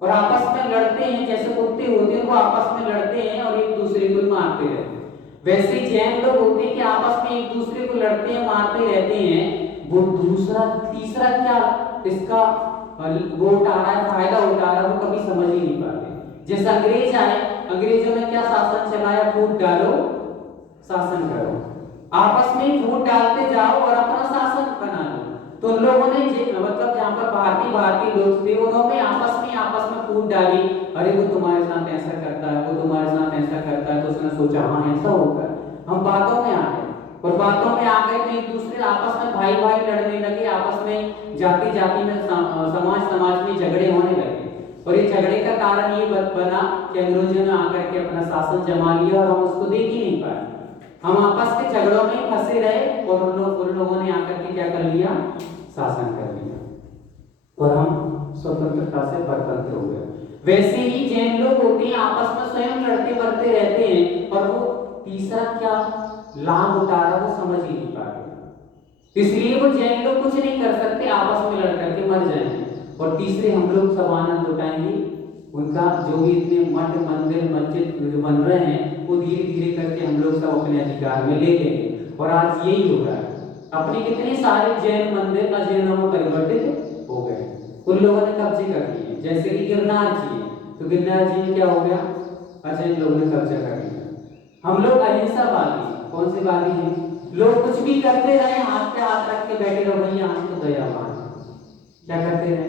और आपस में लड़ते हैं। जैसे कुत्ते होते हैं वो आपस में लड़ते हैं और एक दूसरे को मारते रहते हैं, वैसे जैन लोग होते हैं कि आपस में एक दूसरे को लड़ते हैं, मारते रहते हैं। वो दूसरा तीसरा क्या इसका वो उठा रहा है, फायदा उठा रहा है, वो कभी समझ ही नहीं पाते। जैसे अंग्रेज आए, अंग्रेजों ने क्या शासन चलाया? फूट डालो शासन करो, आपस में फूट डालते जाओ और अपना शासन बना लो। तो उन लोगों ने मतलब जहाँ पर भारतीय लोग थे, उन्होंने आपस में फूट डाली, अरे वो तुम्हारे साथ ऐसा करता है, वो तुम्हारे साथ ऐसा करता है। तो उसने सोचा हाँ ऐसा होगा, हम बातों में आ गए, और बातों में आ गए तो एक दूसरे आपस में भाई भाई लड़ने लगे, आपस में जाति जाति में समाज में झगड़े होने लगे। और ये झगड़े का कारण ये बना कि अंग्रेजों ने आकर के अपना शासन जमा लिया और हम उसको देख ही नहीं पाए। हम आपस के झगड़ों में फंसे रहे और उन लोगों ने आकर के क्या कर लिया? शासन कर लिया, और हम स्वतंत्रता से परतंत्र हो गए। वैसे ही जैन लोग होते हैं, आपस में स्वयं लड़ते मरते रहते हैं, और वो तीसरा क्या लाभ उठा रहा वो समझ ही नहीं पाते। इसलिए वो जैन लोग कुछ नहीं कर सकते, आपस में लड़ करके मर जाएंगे। और तीसरे हम लोग सब आनंद उठाएंगे, उनका जो भी इतने मठ मंदिर मस्जिद जो बन रहे हैं वो धीरे धीरे करके हम लोग सब अपने अधिकार में ले लेंगे। और आज यही हो रहा है, अपने कितने सारे जैन मंदिर अजैनों में परिवर्तित हो गए, उन लोगों ने कब्जे कर लिए। जैसे कि गिरनार जी है, तो गिरनार जी में क्या हो गया, अजैन लोगों ने कब्जा कर लिया। हम लोग अहिंसावादी, कौन से वादी हैं, लोग कुछ भी करते रहे, हाथ पे हाथ रख के बैठे रहो, भैया हम तो दयावान, क्या करते रहे,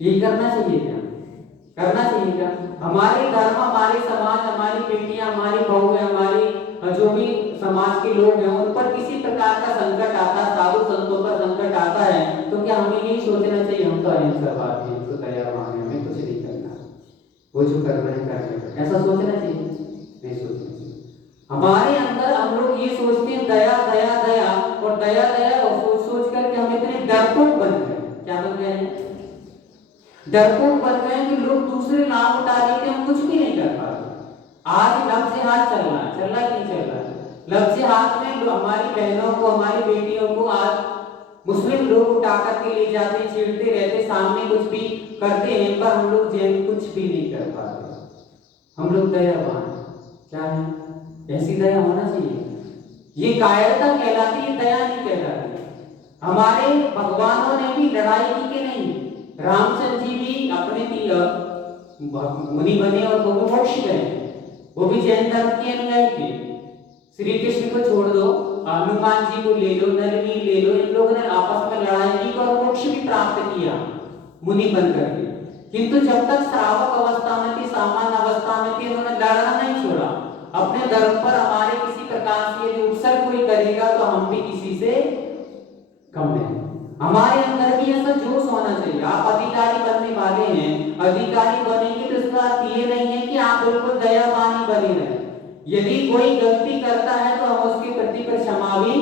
यही करना चाहिए क्या, करना चाहिए क्या? हमारे धर्म, हमारे समाज, हमारी बेटियां, हमारी बहू है, हमारी जो भी समाज के लोग हैं उन पर किसी प्रकार का संकट आता है, साधु संतों पर संकट आता है, तो क्या हमें यही सोचना चाहिए हम तो अहिंसावादी हैं, तो दयावान हैं, हमें कुछ नहीं करना, वो जो कर रहे हैं कर रहे हैं, ऐसा सोचना चाहिए? नहीं सोचना चाहिए। हमारे अंदर हम लोग ये सोचते हैं दया दया दया, और दया दया और सोच सोच करके हम इतने डरपोक बन गए। क्या बन गए हैं? डरपोक बन गए कि लोग दूसरे नाम उठा लेते, हम कुछ भी नहीं कर पाते। आज लफ्ज जिहाद चल रहा है, चल रहा है कि नहीं चल रहा है? लफ्ज जिहाद में हमारी बहनों को, हमारी बेटियों को आज मुस्लिम लोग उठा करके ले जाते, छेड़ते रहते, सामने कुछ भी करते हैं, पर हम लोग जैन कुछ भी नहीं कर पाते। हम लोग दयावान क्या है? ऐसी दया होना चाहिए। ये कायरता कहलाती है, दया नहीं कहलाती। हमारे भगवानों ने भी लड़ाई की कि नहीं? रामचंद्र जी भी अपने मुनि बने और वो भी मोक्ष गए, वो भी जैन धर्म के अनुयायी थे। श्री कृष्ण को छोड़ दो, हनुमान जी को ले लो, नरवीर ले लो, इन लोगों ने आपस में लड़ाई की और मोक्ष भी प्राप्त किया मुनि बन करके। किंतु जब तक श्रावक अवस्था में थी, सामान्य अवस्था में थी, उन्होंने लड़ना नहीं छोड़ा। अपने धर्म पर हमारे किसी प्रकार से यदि उत्सर्ग कोई करेगा तो हम भी किसी से कम नहीं। हमारे अंदर भी ऐसा जोश होना चाहिए। आप अधिकारी बनने वाले हैं, अधिकारी बनेंगे तो इसका अर्थ ये नहीं है कि आप बिल्कुल दयावान ही बने रहे। यदि कोई गलती करता है तो हम उसके प्रति क्षमा भी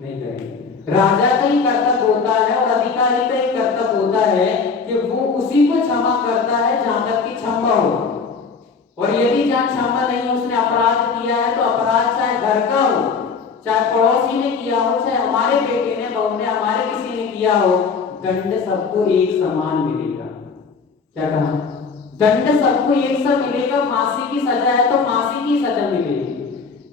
नहीं करेंगे। राजा का ही कर्तव्य होता है और अधिकारी का ही कर्तव्य होता है कि वो उसी को क्षमा करता है जहां तक की क्षमा हो। और यदि जहां क्षमा नहीं, उसने अपराध किया है तो अपराध चाहे घर का हो, चाहे पड़ोसी ने किया हो, चाहे हमारे बेटे ने, बहू ने, हमारे किसी ने किया हो, दंड सबको एक समान मिलेगा। क्या कहा? दंड सबको एक सा मिलेगा। फांसी की सजा है तो फांसी की सजा मिलेगी।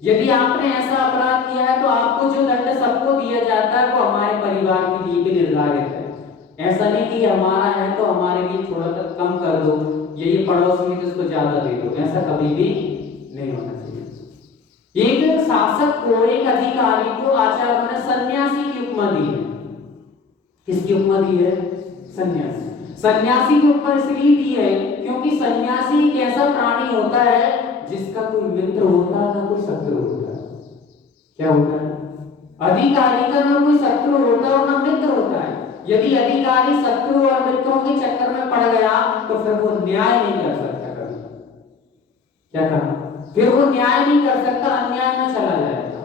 यदि आपने ऐसा अपराध किया है तो आपको जो दंड सबको दिया जाता है वो हमारे परिवार के लिए भी निर्धारित है। ऐसा नहीं कि हमारा है तो हमारे लिए थोड़ा सा कम कर दो, ये पड़ोस में जिसको ज्यादा दे दो, ऐसा कभी भी नहीं होना चाहिए। एक शासक को, एक अधिकारी को आचार्यों ने सन्यासी की उपमा दी है। किसकी उपमा दी है? सन्यासी। सन्यासी की उपमा इसलिए दी है क्योंकि सन्यासी एक ऐसा प्राणी होता है जिसका कोई मित्र होता है ना कोई शत्रु होता है। क्या होता है? अधिकारी का ना कोई शत्रु होता है और ना मित्र होता है। यदि अधिकारी शत्रु और मित्रों के चक्कर में पड़ गया तो फिर वो न्याय नहीं कर सकता कभी। क्या कहा? फिर वो न्याय नहीं कर सकता, अन्याय में चला जाएगा।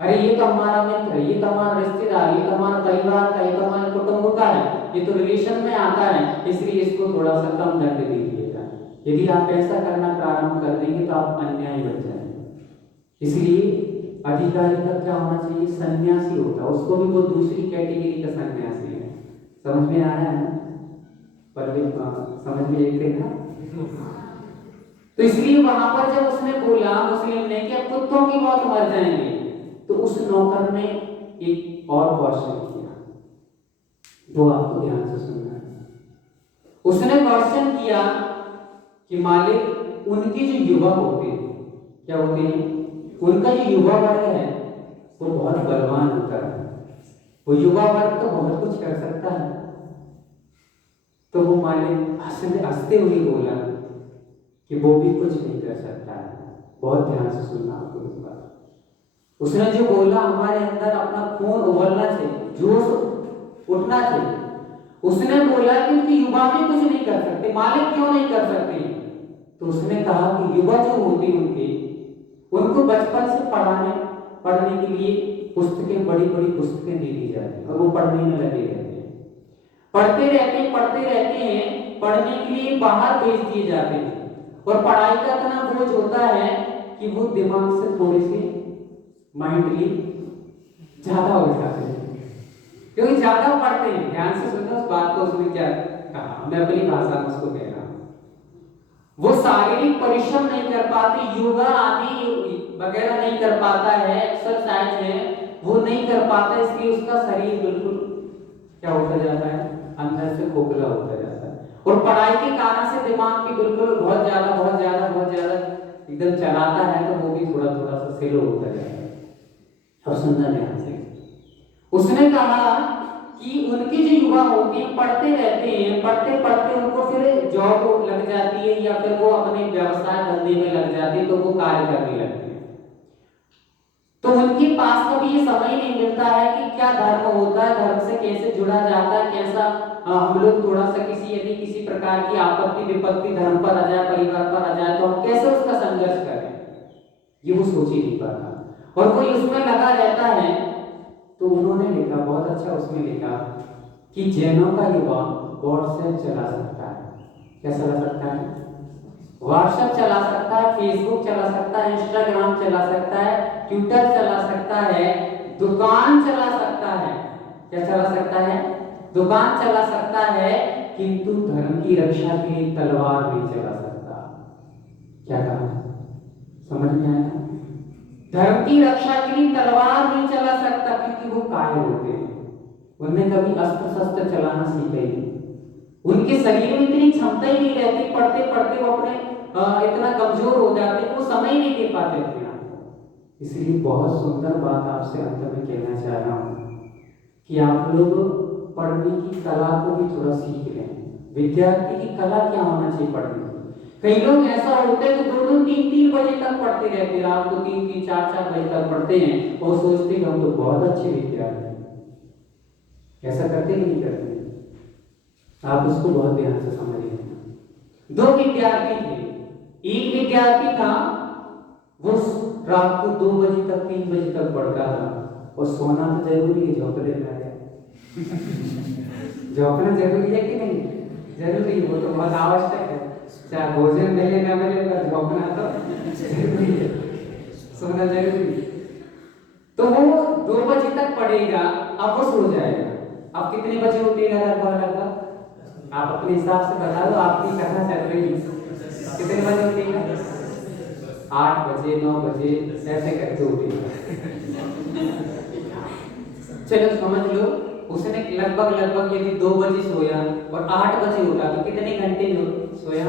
अरे ये तो हमारा मित्र है, ये तो हमारा रिश्तेदार, ये तो हमारा परिवार का, ये तो हमारे कुटुंब का है, ये तो रिलेशन में आता है, इसलिए इसको थोड़ा सा कम दंड दे दीजिएगा। यदि आप ऐसा करना प्रारंभ कर देंगे तो आप अन्याय बन जाएंगे। इसलिए अधिकारी का क्या होना चाहिए? सन्यासी होता है, उसको भी वो दूसरी कैटेगरी का सन्यासी है। समझ में आ रहा है? पर समझ में एक ना। तो इसलिए वहां पर जब उसने बोला मुस्लिम ने कि अब कुत्तों की मौत मर जाएंगे, तो उस नौकर ने एक और क्वेश्चन किया, वो आपको ध्यान से सुनना है। उसने क्वेश्चन किया कि मालिक, उनके जो युवक होते हैं, क्या होते हैं? उनका जो युवा वर्ग है वो बहुत बलवान होता है, वो युवा वर्ग तो बहुत कुछ कर सकता है। तो वो मालिक हंसते हुए बोला कि वो भी कुछ नहीं कर सकता है। बहुत ध्यान से सुनना आपको इस बात। उसने जो बोला, हमारे अंदर अपना खून उबलना चाहिए, जोश उठना चाहिए। उसने बोला कि उनके युवा भी कुछ नहीं कर सकते। मालिक क्यों नहीं कर सकते? तो उसने कहा कि युवा जो होती उनको बचपन से पढ़ने के लिए पुस्तकें, बड़ी बड़ी पुस्तकें दे दी जाती हैं और वो पढ़ने में लगे रहते हैं, पढ़ते रहते हैं पढ़ने के लिए बाहर भेज दिए जाते हैं और पढ़ाई का इतना बोझ होता है कि वो दिमाग से थोड़े से माइंडली ज्यादा हो जाते हैं, क्योंकि ज्यादा पढ़ते हैं। ध्यान से सुनना उस बात को, उसमें क्या कहा, मैं अपनी भाषा में उसको कह रहा हूं। वो शारीरिक परिश्रम नहीं कर पाते, योगा आदि वगैरह नहीं कर पाता है, एक्सरसाइज है वो नहीं कर पाता, इसलिए उसका शरीर बिल्कुल क्या होता जाता है, अंदर से खोखला होता जाता है। और पढ़ाई के कारण से दिमाग भी बिल्कुल बहुत ज्यादा एकदम चलाता है, तो वो भी थोड़ा थोड़ा सा स्लो होता जाता है। और सुनना ध्यान से, उसने कहा कि उनके जो युवा होते हैं पढ़ते रहते हैं, पढ़ते पढ़ते उनको फिर जॉब लग जाती है या फिर वो अपने व्यवसाय धंधे में लग जाते हैं, तो वो कार्य करने लगते हैं। तो उनके पास कभी ये समय नहीं मिलता है कि क्या धर्म होता है, धर्म से कैसे जुड़ा जाता है, कैसा हम लोग थोड़ा सा यदि किसी प्रकार की आपत्ति विपत्ति धर्म पर आ जाए, परिवार पर आ जाए, तो हम कैसे उसका संघर्ष करें, ये वो सोच ही नहीं पाता और कोई उसमें लगा रहता है। तो उन्होंने लिखा, बहुत अच्छा उसमें लिखा कि जैनों का युवा व्हाट्सएप चला सकता है। क्या चला सकता है? व्हाट्सएप चला सकता है, फेसबुक चला सकता है, इंस्टाग्राम चला सकता है, ट्विटर चला सकता है, दुकान चला सकता है। क्या चला सकता है? दुकान चला सकता है, किंतु धर्म की रक्षा के लिए तलवार नहीं चला सकता। क्या कहा? समझ में आया? धर्म की रक्षा के लिए तलवार नहीं चला सकता, क्योंकि वो कायर होते हैं, उनने कभी अस्त्र शस्त्र चलाना सीखा ही नहीं, उनके शरीर में इतनी क्षमता ही नहीं रहती, पढ़ते पढ़ते वो अपने इतना कमजोर हो जाते, वो समय ही नहीं दे पाते अपने आप को। इसलिए बहुत सुंदर बात आपसे अंत में कहना चाह रहा हूं कि आप लोग पढ़ने की कला को भी थोड़ा सीख लें। विद्यार्थी की कला क्या होना चाहिए पढ़ने की? कई लोग ऐसा होते हैं कि 2-2, 3-3 बजे तक पढ़ते रहते हैं, रात को 3-3, 4-4 बजे तक पढ़ते हैं और सोचते हैं हम तो बहुत अच्छे विद्यार्थी हैं। ऐसा करते ही नहीं करते। आप उसको बहुत ध्यान से समझिए। 2 विद्यार्थी थे, एक विद्यार्थी था वो रात को 2 बजे तक 3 बजे तक पढ़ता था, और सोना तो जरूरी है, झोंपड़े में आ जाए झोंपना जरूरी है कि नहीं? जरूरी है, वो तो बहुत आवश्यक है, चाहे भोजन मिले ना मिले, पर झोंपना तो जरूरी है, सोना जरूरी है। तो वो 2 बजे तक पढ़ेगा, अब वो सो जाएगा। अब कितने बजे उठेगा लगभग? आप अपने हिसाब से बता दो, आपकी कथा चल रही है, कितने बजे उठेगा? 8 बजे, 9 बजे, ऐसे करके उठेगा। चलो समझ लो, उसने लगभग यदि 2 बजे सोया और 8 बजे उठा, तो कितने घंटे सोया?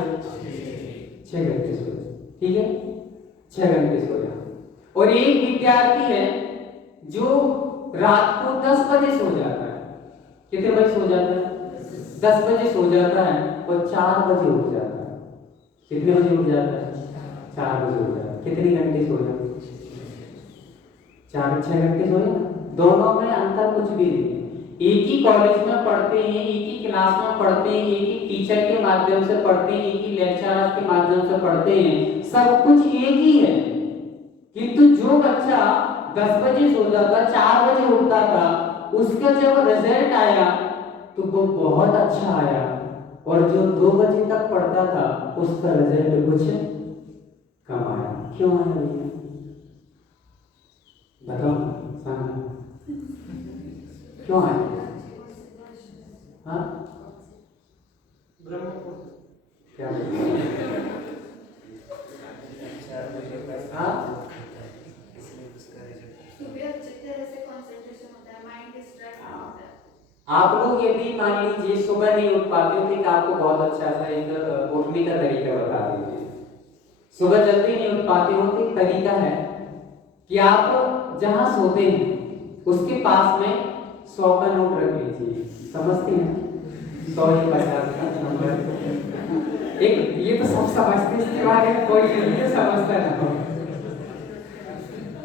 6 घंटे सोया। ठीक है, 6 घंटे सोया। और एक विद्यार्थी है जो रात को 10 बजे सो जाता है। कितने बजे सो जाता है? 10 बजे सो जाता है और 4 बजे उठ जाता है। कितने बजे उठ जाता है? 4 बजे उठ जाता है। कितने घंटे सोया? 4-6 घंटे सोया। दोनों में अंतर कुछ भी नहीं। एक ही कॉलेज में पढ़ते हैं, एक ही क्लास में पढ़ते हैं, एक ही टीचर के माध्यम से पढ़ते हैं, एक ही लेक्चरर के माध्यम से पढ़ते हैं, सब कुछ एक ही है। किंतु जो बच्चा 10 बजे सोता था, 4 बजे उठता था, उसका जब रिजल्ट आया तो वो बहुत अच्छा आया, और जो 2 बजे तक पढ़ता था उसका रिजल्ट कुछ कम आया। क्यों आया भैया? बताओ सामने, क्यों आया? हाँ, क्या आप लोग यदि मान लीजिए सुबह नहीं उठ पाते हो, तो आपको बहुत अच्छा सा एक उठने का तरीका बता देते हैं। सुबह जल्दी नहीं उठ पाते हो तो एक तरीका है कि आप जहां सोते हैं उसके पास में 100 का नोट रख लीजिए। समझते हैं? 100 या 50 का नंबर। एक ये तो सब समझते हैं, इसके बारे में कोई नहीं समझता ना हो।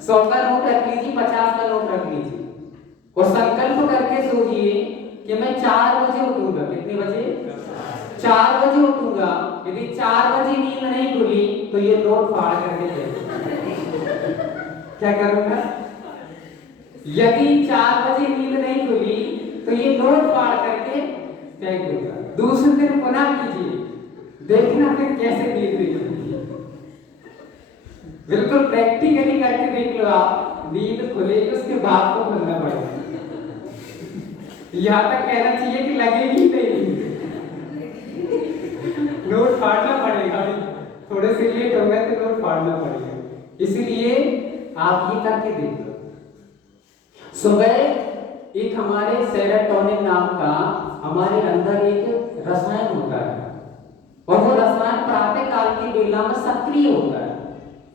100 का नोट रख लीजिए, 50 का नोट रख लीजिए और संकल्प करके सोचिए कि मैं 4 बजे उठूंगा। कितने बजे? 4 बजे उठूंगा। यदि 4 बजे नींद नहीं खुली तो ये नोट फाड़ करके फेंक। क्या करूंगा? यदि 4 बजे नींद नहीं खुली तो ये नोट फाड़ करके फेंक दूंगा। दूसरे दिन पुनः कीजिए, देखना फिर कैसे नींद निकलती है। बिल्कुल प्रैक्टिकली करके देख लो आप, नींद खुलेगी उसके बाद को खुलना पड़ेगा। यहाँ तक कहना चाहिए कि लगेगी नहीं, नोट फाड़ना पड़ेगा, थोड़े से लेट हो गए तो नोट फाड़ना पड़ेगा। इसलिए आप ये करके देख लो। सुबह एक हमारे सेरोटोनिन नाम का हमारे अंदर एक रसायन होता है, और वो रसायन प्रातः काल की बेला में सक्रिय होता है।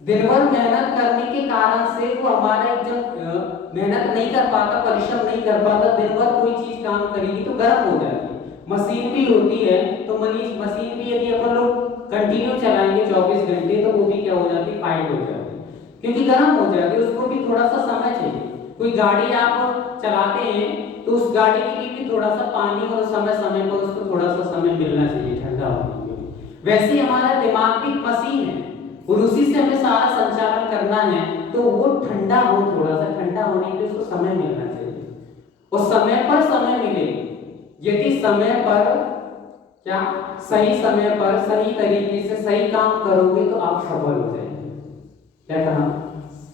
दिन भर मेहनत करने के कारण से वो हमारा जब मेहनत नहीं कर पाता, परिश्रम नहीं कर पाता, दिन भर कोई चीज काम करेगी तो गर्म हो जाती है। मशीन भी होती है तो मशीन भी यदि अपन लोग कंटिन्यू चलाएंगे 24 घंटे तो वो भी क्या हो जाती है, फाइट हो जाती है, क्योंकि गर्म हो जाती है। उसको भी थोड़ा सा समय चाहिए। कोई गाड़ी आप चलाते हैं तो उस गाड़ी के लिए भी थोड़ा सा पानी और समय समय पर उसको थोड़ा सा समय मिलना चाहिए ठंडा होने के लिए। वैसे ही हमारा दिमाग भी मशीन है और उसी से हमें सारा संचालन करना है, तो वो ठंडा हो, थोड़ा सा ठंडा होने के लिए उसको समय मिलना चाहिए, और समय पर समय मिले। यदि समय पर क्या सही समय पर सही तरीके से सही काम करोगे तो आप सफल हो जाएंगे। क्या कहा?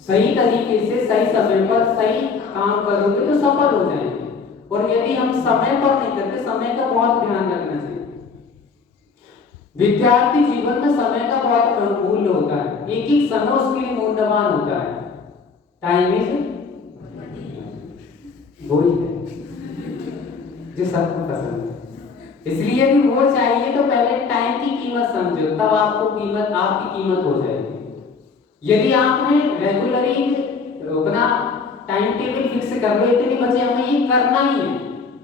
सही तरीके से सही समय पर सही काम करोगे तो सफल हो जाएंगे। और यदि हम समय पर नहीं करते, समय का बहुत ध्यान रखना चाहिए। विद्यार्थी जीवन में समय का बहुत मूल्य होता है, एक एक समय उसके लिए मूल्यवान होता है। टाइम इज वही है जो सबको पसंद है। इसलिए यदि वो चाहिए तो पहले टाइम की कीमत समझो, तब आपकी कीमत हो जाएगी। यदि आपने रेगुलरली अपना टाइम टेबल फिक्स कर लो, इतने बजे हमें ये करना ही है,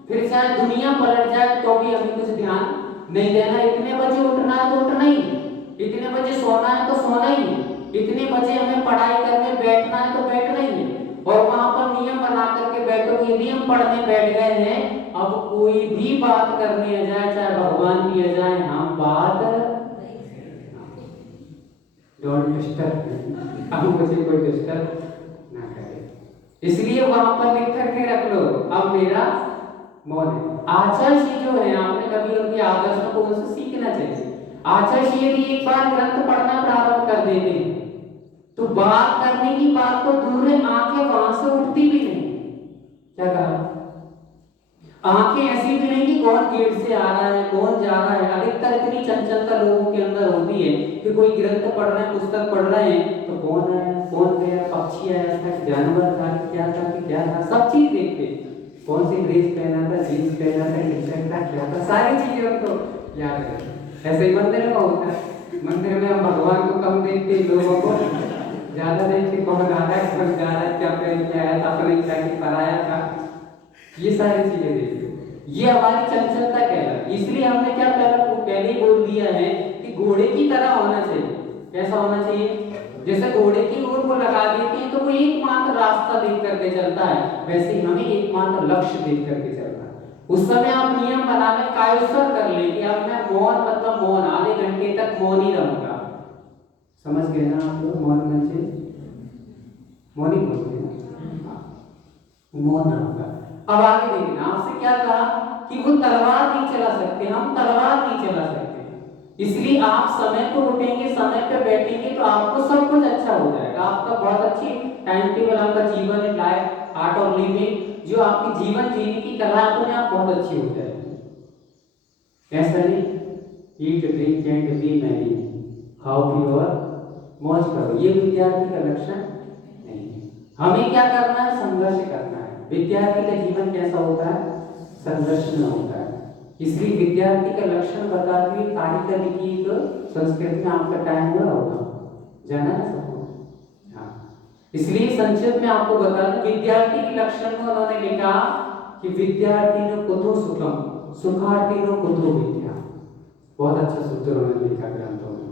फिर चाहे दुनिया पलट जाए तो भी हमें कुछ ध्यान नहीं देना। इतने बजे उठना है तो उठना ही है, इतने बजे सोना है तो सोना ही है, इतने बजे हमें पढ़ाई करने बैठना है तो बैठना ही है। और वहां पर नियम बना करके बैठो, यदि हम पढ़ने बैठ गए हैं, अब कोई भी बात करने आ जाए, चाहे भगवान भी आ जाए, हम बात डोंट डिस्टर्ब, अब मुझे कोई डिस्टर्ब ना करे। इसलिए वहां पर लिख करके रख लो, अब मेरा मौन है। आचार्य जो है, आपने कभी उनके आदर्शों को उनसे सीखना चाहिए। आचार्य यदि एक बार ग्रंथ पढ़ना प्रारंभ कर देते हैं तो बात करने की बात तो दूर है, आंखें वहां से उठती भी नहीं। क्या कहा? आंखें ऐसी भी नहीं कि कौन गेट से आ रहा है, कौन जा रहा है। अधिकतर इतनी चंचलता लोगों के अंदर होती है कि कोई ग्रंथ पढ़ रहे हैं, पुस्तक पढ़ रहे हैं, तो कौन आया, कौन गया, पक्षी आया था, जानवर था, क्या था, सब चीज देखते। कौन सी ड्रेस पहना था, जीन्स पहना था, टी-शर्ट था, क्या था, सारी चीजें उनको याद है। ऐसे ही मंदिर में होता है। मंदिर में हम भगवान को कम देखते, लोगों को ज्यादा देखते, कौन आ रहा है, कौन जा रहा है, क्या पहन के आया था, अपने क्या पराया था, ये सारी चीजें देखते। ये हमारी चंचलता कहलाती। इसलिए हमने क्या पहले बोल दिया है कि घोड़े की तरह होना चाहिए। कैसा होना चाहिए? जैसे घोड़े की ओर को लगा देते हैं तो वो एकमात्र रास्ता देख करके चलता है, वैसे ही हमें एकमात्र लक्ष्य देख करके चलना है। उस समय आप नियम बना ले, कायस्वर कर ले कि अब मैं मौन, मतलब मौन, आधे घंटे तक मौन ही रहूंगा। समझ गए ना आप लोग? मौन बच्चे मौन ही बोलते हैं, मौन रहूंगा। अब आगे देखना, आपसे क्या कहा कि वो तलवार नहीं चला सकते, हम तलवार नहीं चला सकते। इसलिए आप समय पर उठेंगे, समय पर बैठेंगे तो आपको सब कुछ अच्छा हो जाएगा। आपका बहुत अच्छी टाइम टेबल, आपका जीवन लाइफ, आर्ट और लिविंग, जो आपकी जीवन जीने की कला अपने आप बहुत अच्छी हो जाएगी। ऐसा नहीं eat drink and B Mary, खाओ पियो और मौज करो, ये विद्यार्थी का लक्षण नहीं है। हमें क्या करना है? संघर्ष करना है। विद्यार्थी का जीवन कैसा होता है? संघर्ष में होता है। इसलिए विद्यार्थी का लक्षण बताते हुए कार्य करने की एक संस्कृति में आपका टाइम हुआ होगा, जाना है सबको? हाँ। इसलिए संक्षेप में आपको बता दूं, विद्यार्थी के लक्षण में उन्होंने लिखा कि विद्यार्थिनो कुतो सुखम सुखार्थिनो कुतो विद्या। बहुत अच्छा सूत्र उन्होंने लिखा ग्रंथों में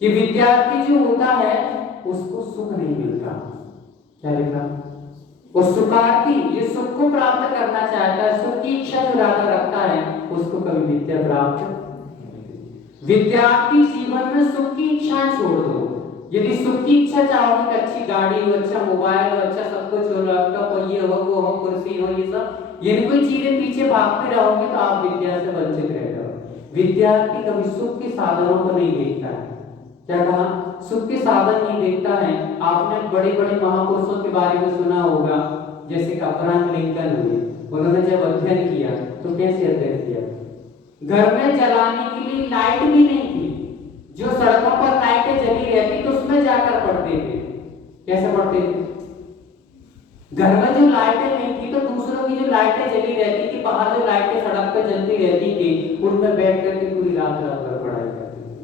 कि विद्यार्थी जो होता है उसको सुख नहीं मिलता। क्या लिखा? और सुखार्थी, ये सुख को प्राप्त करना चाहता है, सुख की इच्छा जो ज्यादा रखता है, उसको कभी विद्या प्राप्त नहीं। विद्यार्थी जीवन में सुख की इच्छाएं छोड़ दो। यदि सुख की इच्छा चाहोगे कि अच्छी गाड़ी हो, अच्छा मोबाइल हो, अच्छा सब कुछ हो, लैपटॉप हो, ये हो, वो हो, कुर्सी हो, ये सब, ये कोई चीजें पीछे भागते रहोगे तो आप विद्या से वंचित रह जाओगे। विद्यार्थी कभी सुख के साधनों को नहीं देखता है। क्या कहा? सुख के साधन नहीं देखता है। आपने बड़े बड़े महापुरुषों के बारे में सुना होगा, जैसे अब्राहम लिंकन हुए। उन्होंने जब अध्ययन किया तो कैसे अध्ययन किया? घर में जलाने के लिए लाइट भी नहीं थी, जो सड़कों पर लाइटें जली रहती तो उसमें जाकर पढ़ते थे। कैसे पढ़ते थे? घर में जो लाइटें नहीं थी तो दूसरों की जो लाइटें जली रहती थी, बाहर जो लाइटें सड़क पे जलती रहती थी, उनमें बैठ करके पूरी रात रात भर पढ़ाई करते थे।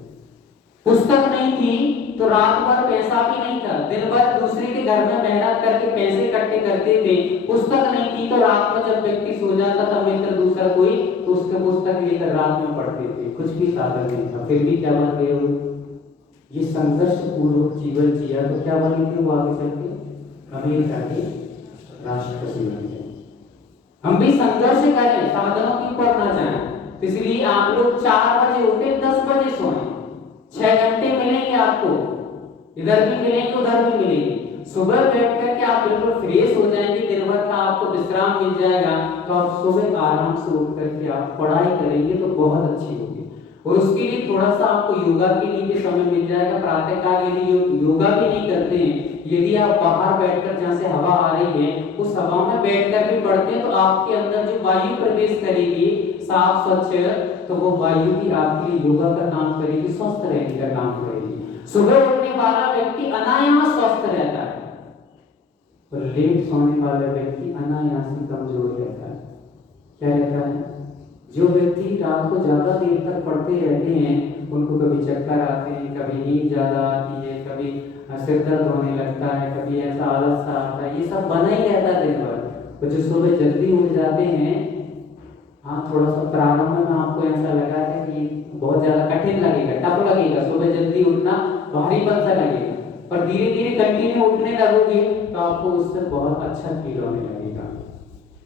पुस्तक नहीं थी तो रात भर पैसा भी नहीं था, दिन भर दूसरे के घर में मेहनत करके पैसे इकट्ठे करते थे। पुस्तक नहीं थी तो रात में जब व्यक्ति सो जाता था मित्र दूसरा कोई, तो उसके पुस्तक लेकर रात में पढ़ते थे। कुछ भी साधन नहीं था, फिर भी क्या बन गए वो? ये संघर्ष पूर्वक जीवन जिया तो क्या बने थे वो आगे चल के? अमेरिका के राष्ट्रपति बन गए। हम भी संघर्ष करें, साधनों की ऊपर ना जाएं। इसलिए आप लोग 4 बजे उठे, 10 बजे सोएं। 6 घंटे मिलेंगे आपको, इधर भी मिलेंगे उधर भी मिलेंगे। सुबह बैठ करके आप बिल्कुल फ्रेश हो जाएंगे, दिन भर का आपको विश्राम मिल जाएगा, तो आप सुबह आराम से उठ करके आप पढ़ाई करेंगे तो बहुत अच्छी होगी। और उसके लिए थोड़ा सा आपको योगा के लिए भी समय मिल जाएगा। प्रातःकाल यदि योगा भी नहीं करते हैं, यदि आप बाहर बैठकर जहाँ से हवा आ रही है उस हवा में बैठकर भी पढ़ते हैं, तो आपके अंदर जो वायु प्रवेश करेगी साफ स्वच्छ, तो वो वायु भी आपके लिए योगा का काम करेगी, स्वस्थ रहने का काम करेगी। सुबह उठने वाला व्यक्ति अनायास स्वस्थ रहता है और लेट सोने वाला व्यक्ति अनायास ही कमजोर रहता है। क्या रहता है? जो व्यक्ति रात को ज्यादा देर तक पढ़ते रहते हैं उनको कभी चक्कर आते हैं, कभी नींद ज्यादा आती है, कभी सिर दर्द होने लगता है, कभी ऐसा आलस सा आता है। ये सब बना ही रहता है दिन भर। तो जो सुबह जल्दी उठ जाते हैं, हाँ थोड़ा सा प्रारंभ में आपको ऐसा लगा है कि बहुत ज्यादा कठिन लगेगा, टफ लगेगा, सुबह जल्दी उठना भारीपन सा लगेगा, पर धीरे धीरे कंटिन्यू उठने लगोगे तो आपको उससे बहुत अच्छा फील होने लगेगा।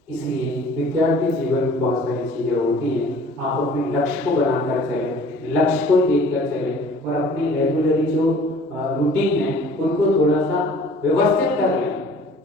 इसलिए विद्यार्थी जीवन में बहुत सारी चीजें होती हैं। आप अपने लक्ष्य को बनाकर चलें, लक्ष्य को देखकर चलें और अपनी रेगुलरी जो रूटीन है उनको थोड़ा सा व्यवस्थित कर लें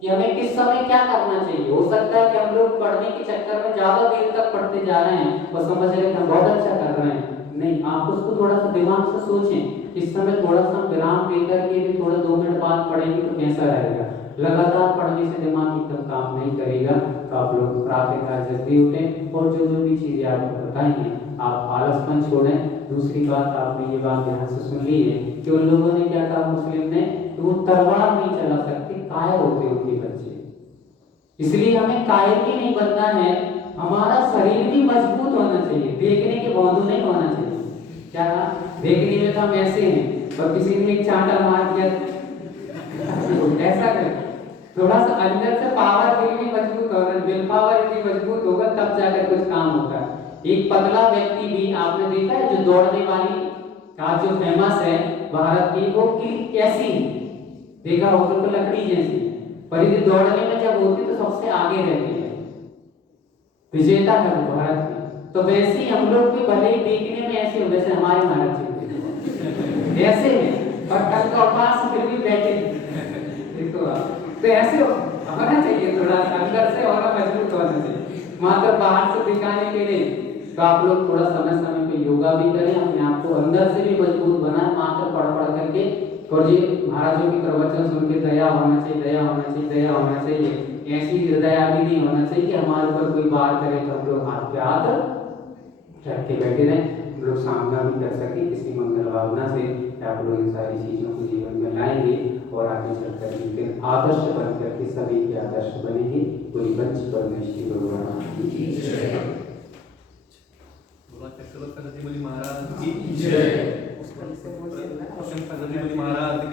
कि हमें किस समय क्या करना चाहिए। हो सकता है कि हम लोग पढ़ने के चक्कर में ज्यादा देर तक पढ़ते जा रहे हैं और समझ रहे हैं कि हम बहुत अच्छा कर रहे हैं। नहीं, आप उसको थोड़ा सा दिमाग से सोचें, इस समय थोड़ा सा विराम लेकर के भी थोड़ा 2 मिनट बाद पढ़ेंगे तो कैसा रहेगा। लगातार पढ़ने से दिमाग एकदम काम नहीं करेगा। तो आप लोग प्रातःकाल जल्दी उठें और जो जो भी चीजें आपको बताई हैं आप आलसपन छोड़ें। दूसरी बात, आपने ये बात ध्यान से सुन ली है कि उन लोगों ने क्या कहा मुस्लिम ने, कि वो तलवार नहीं चला सकते, कायर होते उनके बच्चे। इसलिए हमें कायर भी नहीं बनना है, हमारा शरीर भी मजबूत होना चाहिए, देखने के भौंदू नहीं होना चाहिए। क्या कहा? देखने में तो हम ऐसे हैं और किसी ने एक चांटा मार दिया ऐसा कर, थोड़ा सा अंदर से पावर फिर भी मजबूत होगा, विल पावर यदि मजबूत होगा तब जाकर कुछ काम होता है। एक पतला व्यक्ति भी आपने देखा है, जो दौड़ने वाली कार जो फेमस है भारत की, वो कैसी है? देखा हो तो लकड़ी जैसी, पर यदि दौड़ने में जब होती तो सबसे आगे रहती है, विजेता है वो भारत की। तो वैसे ही हम लोग भी भले ही देखने में ऐसे हो जैसे हमारे महाराज जी ऐसे हैं, और टंग का पास फिर भी बैठे देखो आप। तो ऐसे होना चाहिए, थोड़ा अंदर से और मजबूत होना चाहिए, मात्र बाहर से दिखाने के लिए। तो आप लोग थोड़ा समय समय पे योगा भी करें, अपने आप को अंदर से भी मजबूत बनाएं, मात्र पढ़ पढ़ करके। और ये महाराजों की प्रवचन सुन के दया होना चाहिए, दया होना चाहिए, दया होना चाहिए। ऐसी हृदय भी नहीं होना चाहिए कि हमारे ऊपर कोई बात करे तो हम लोग हाथ पे हाथ रख के बैठे रहें। हम लोग सामना भी कर सके किसी मंगल भावना से। आप लोग इन सारी चीजों को जीवन में लाएंगे और आगे चलकर फिर आदर्श बनकर के सभी के आदर्श बनेंगे। पूरी पंच परमेश्वरी भगवान की जय। महाराज की जय। महाराज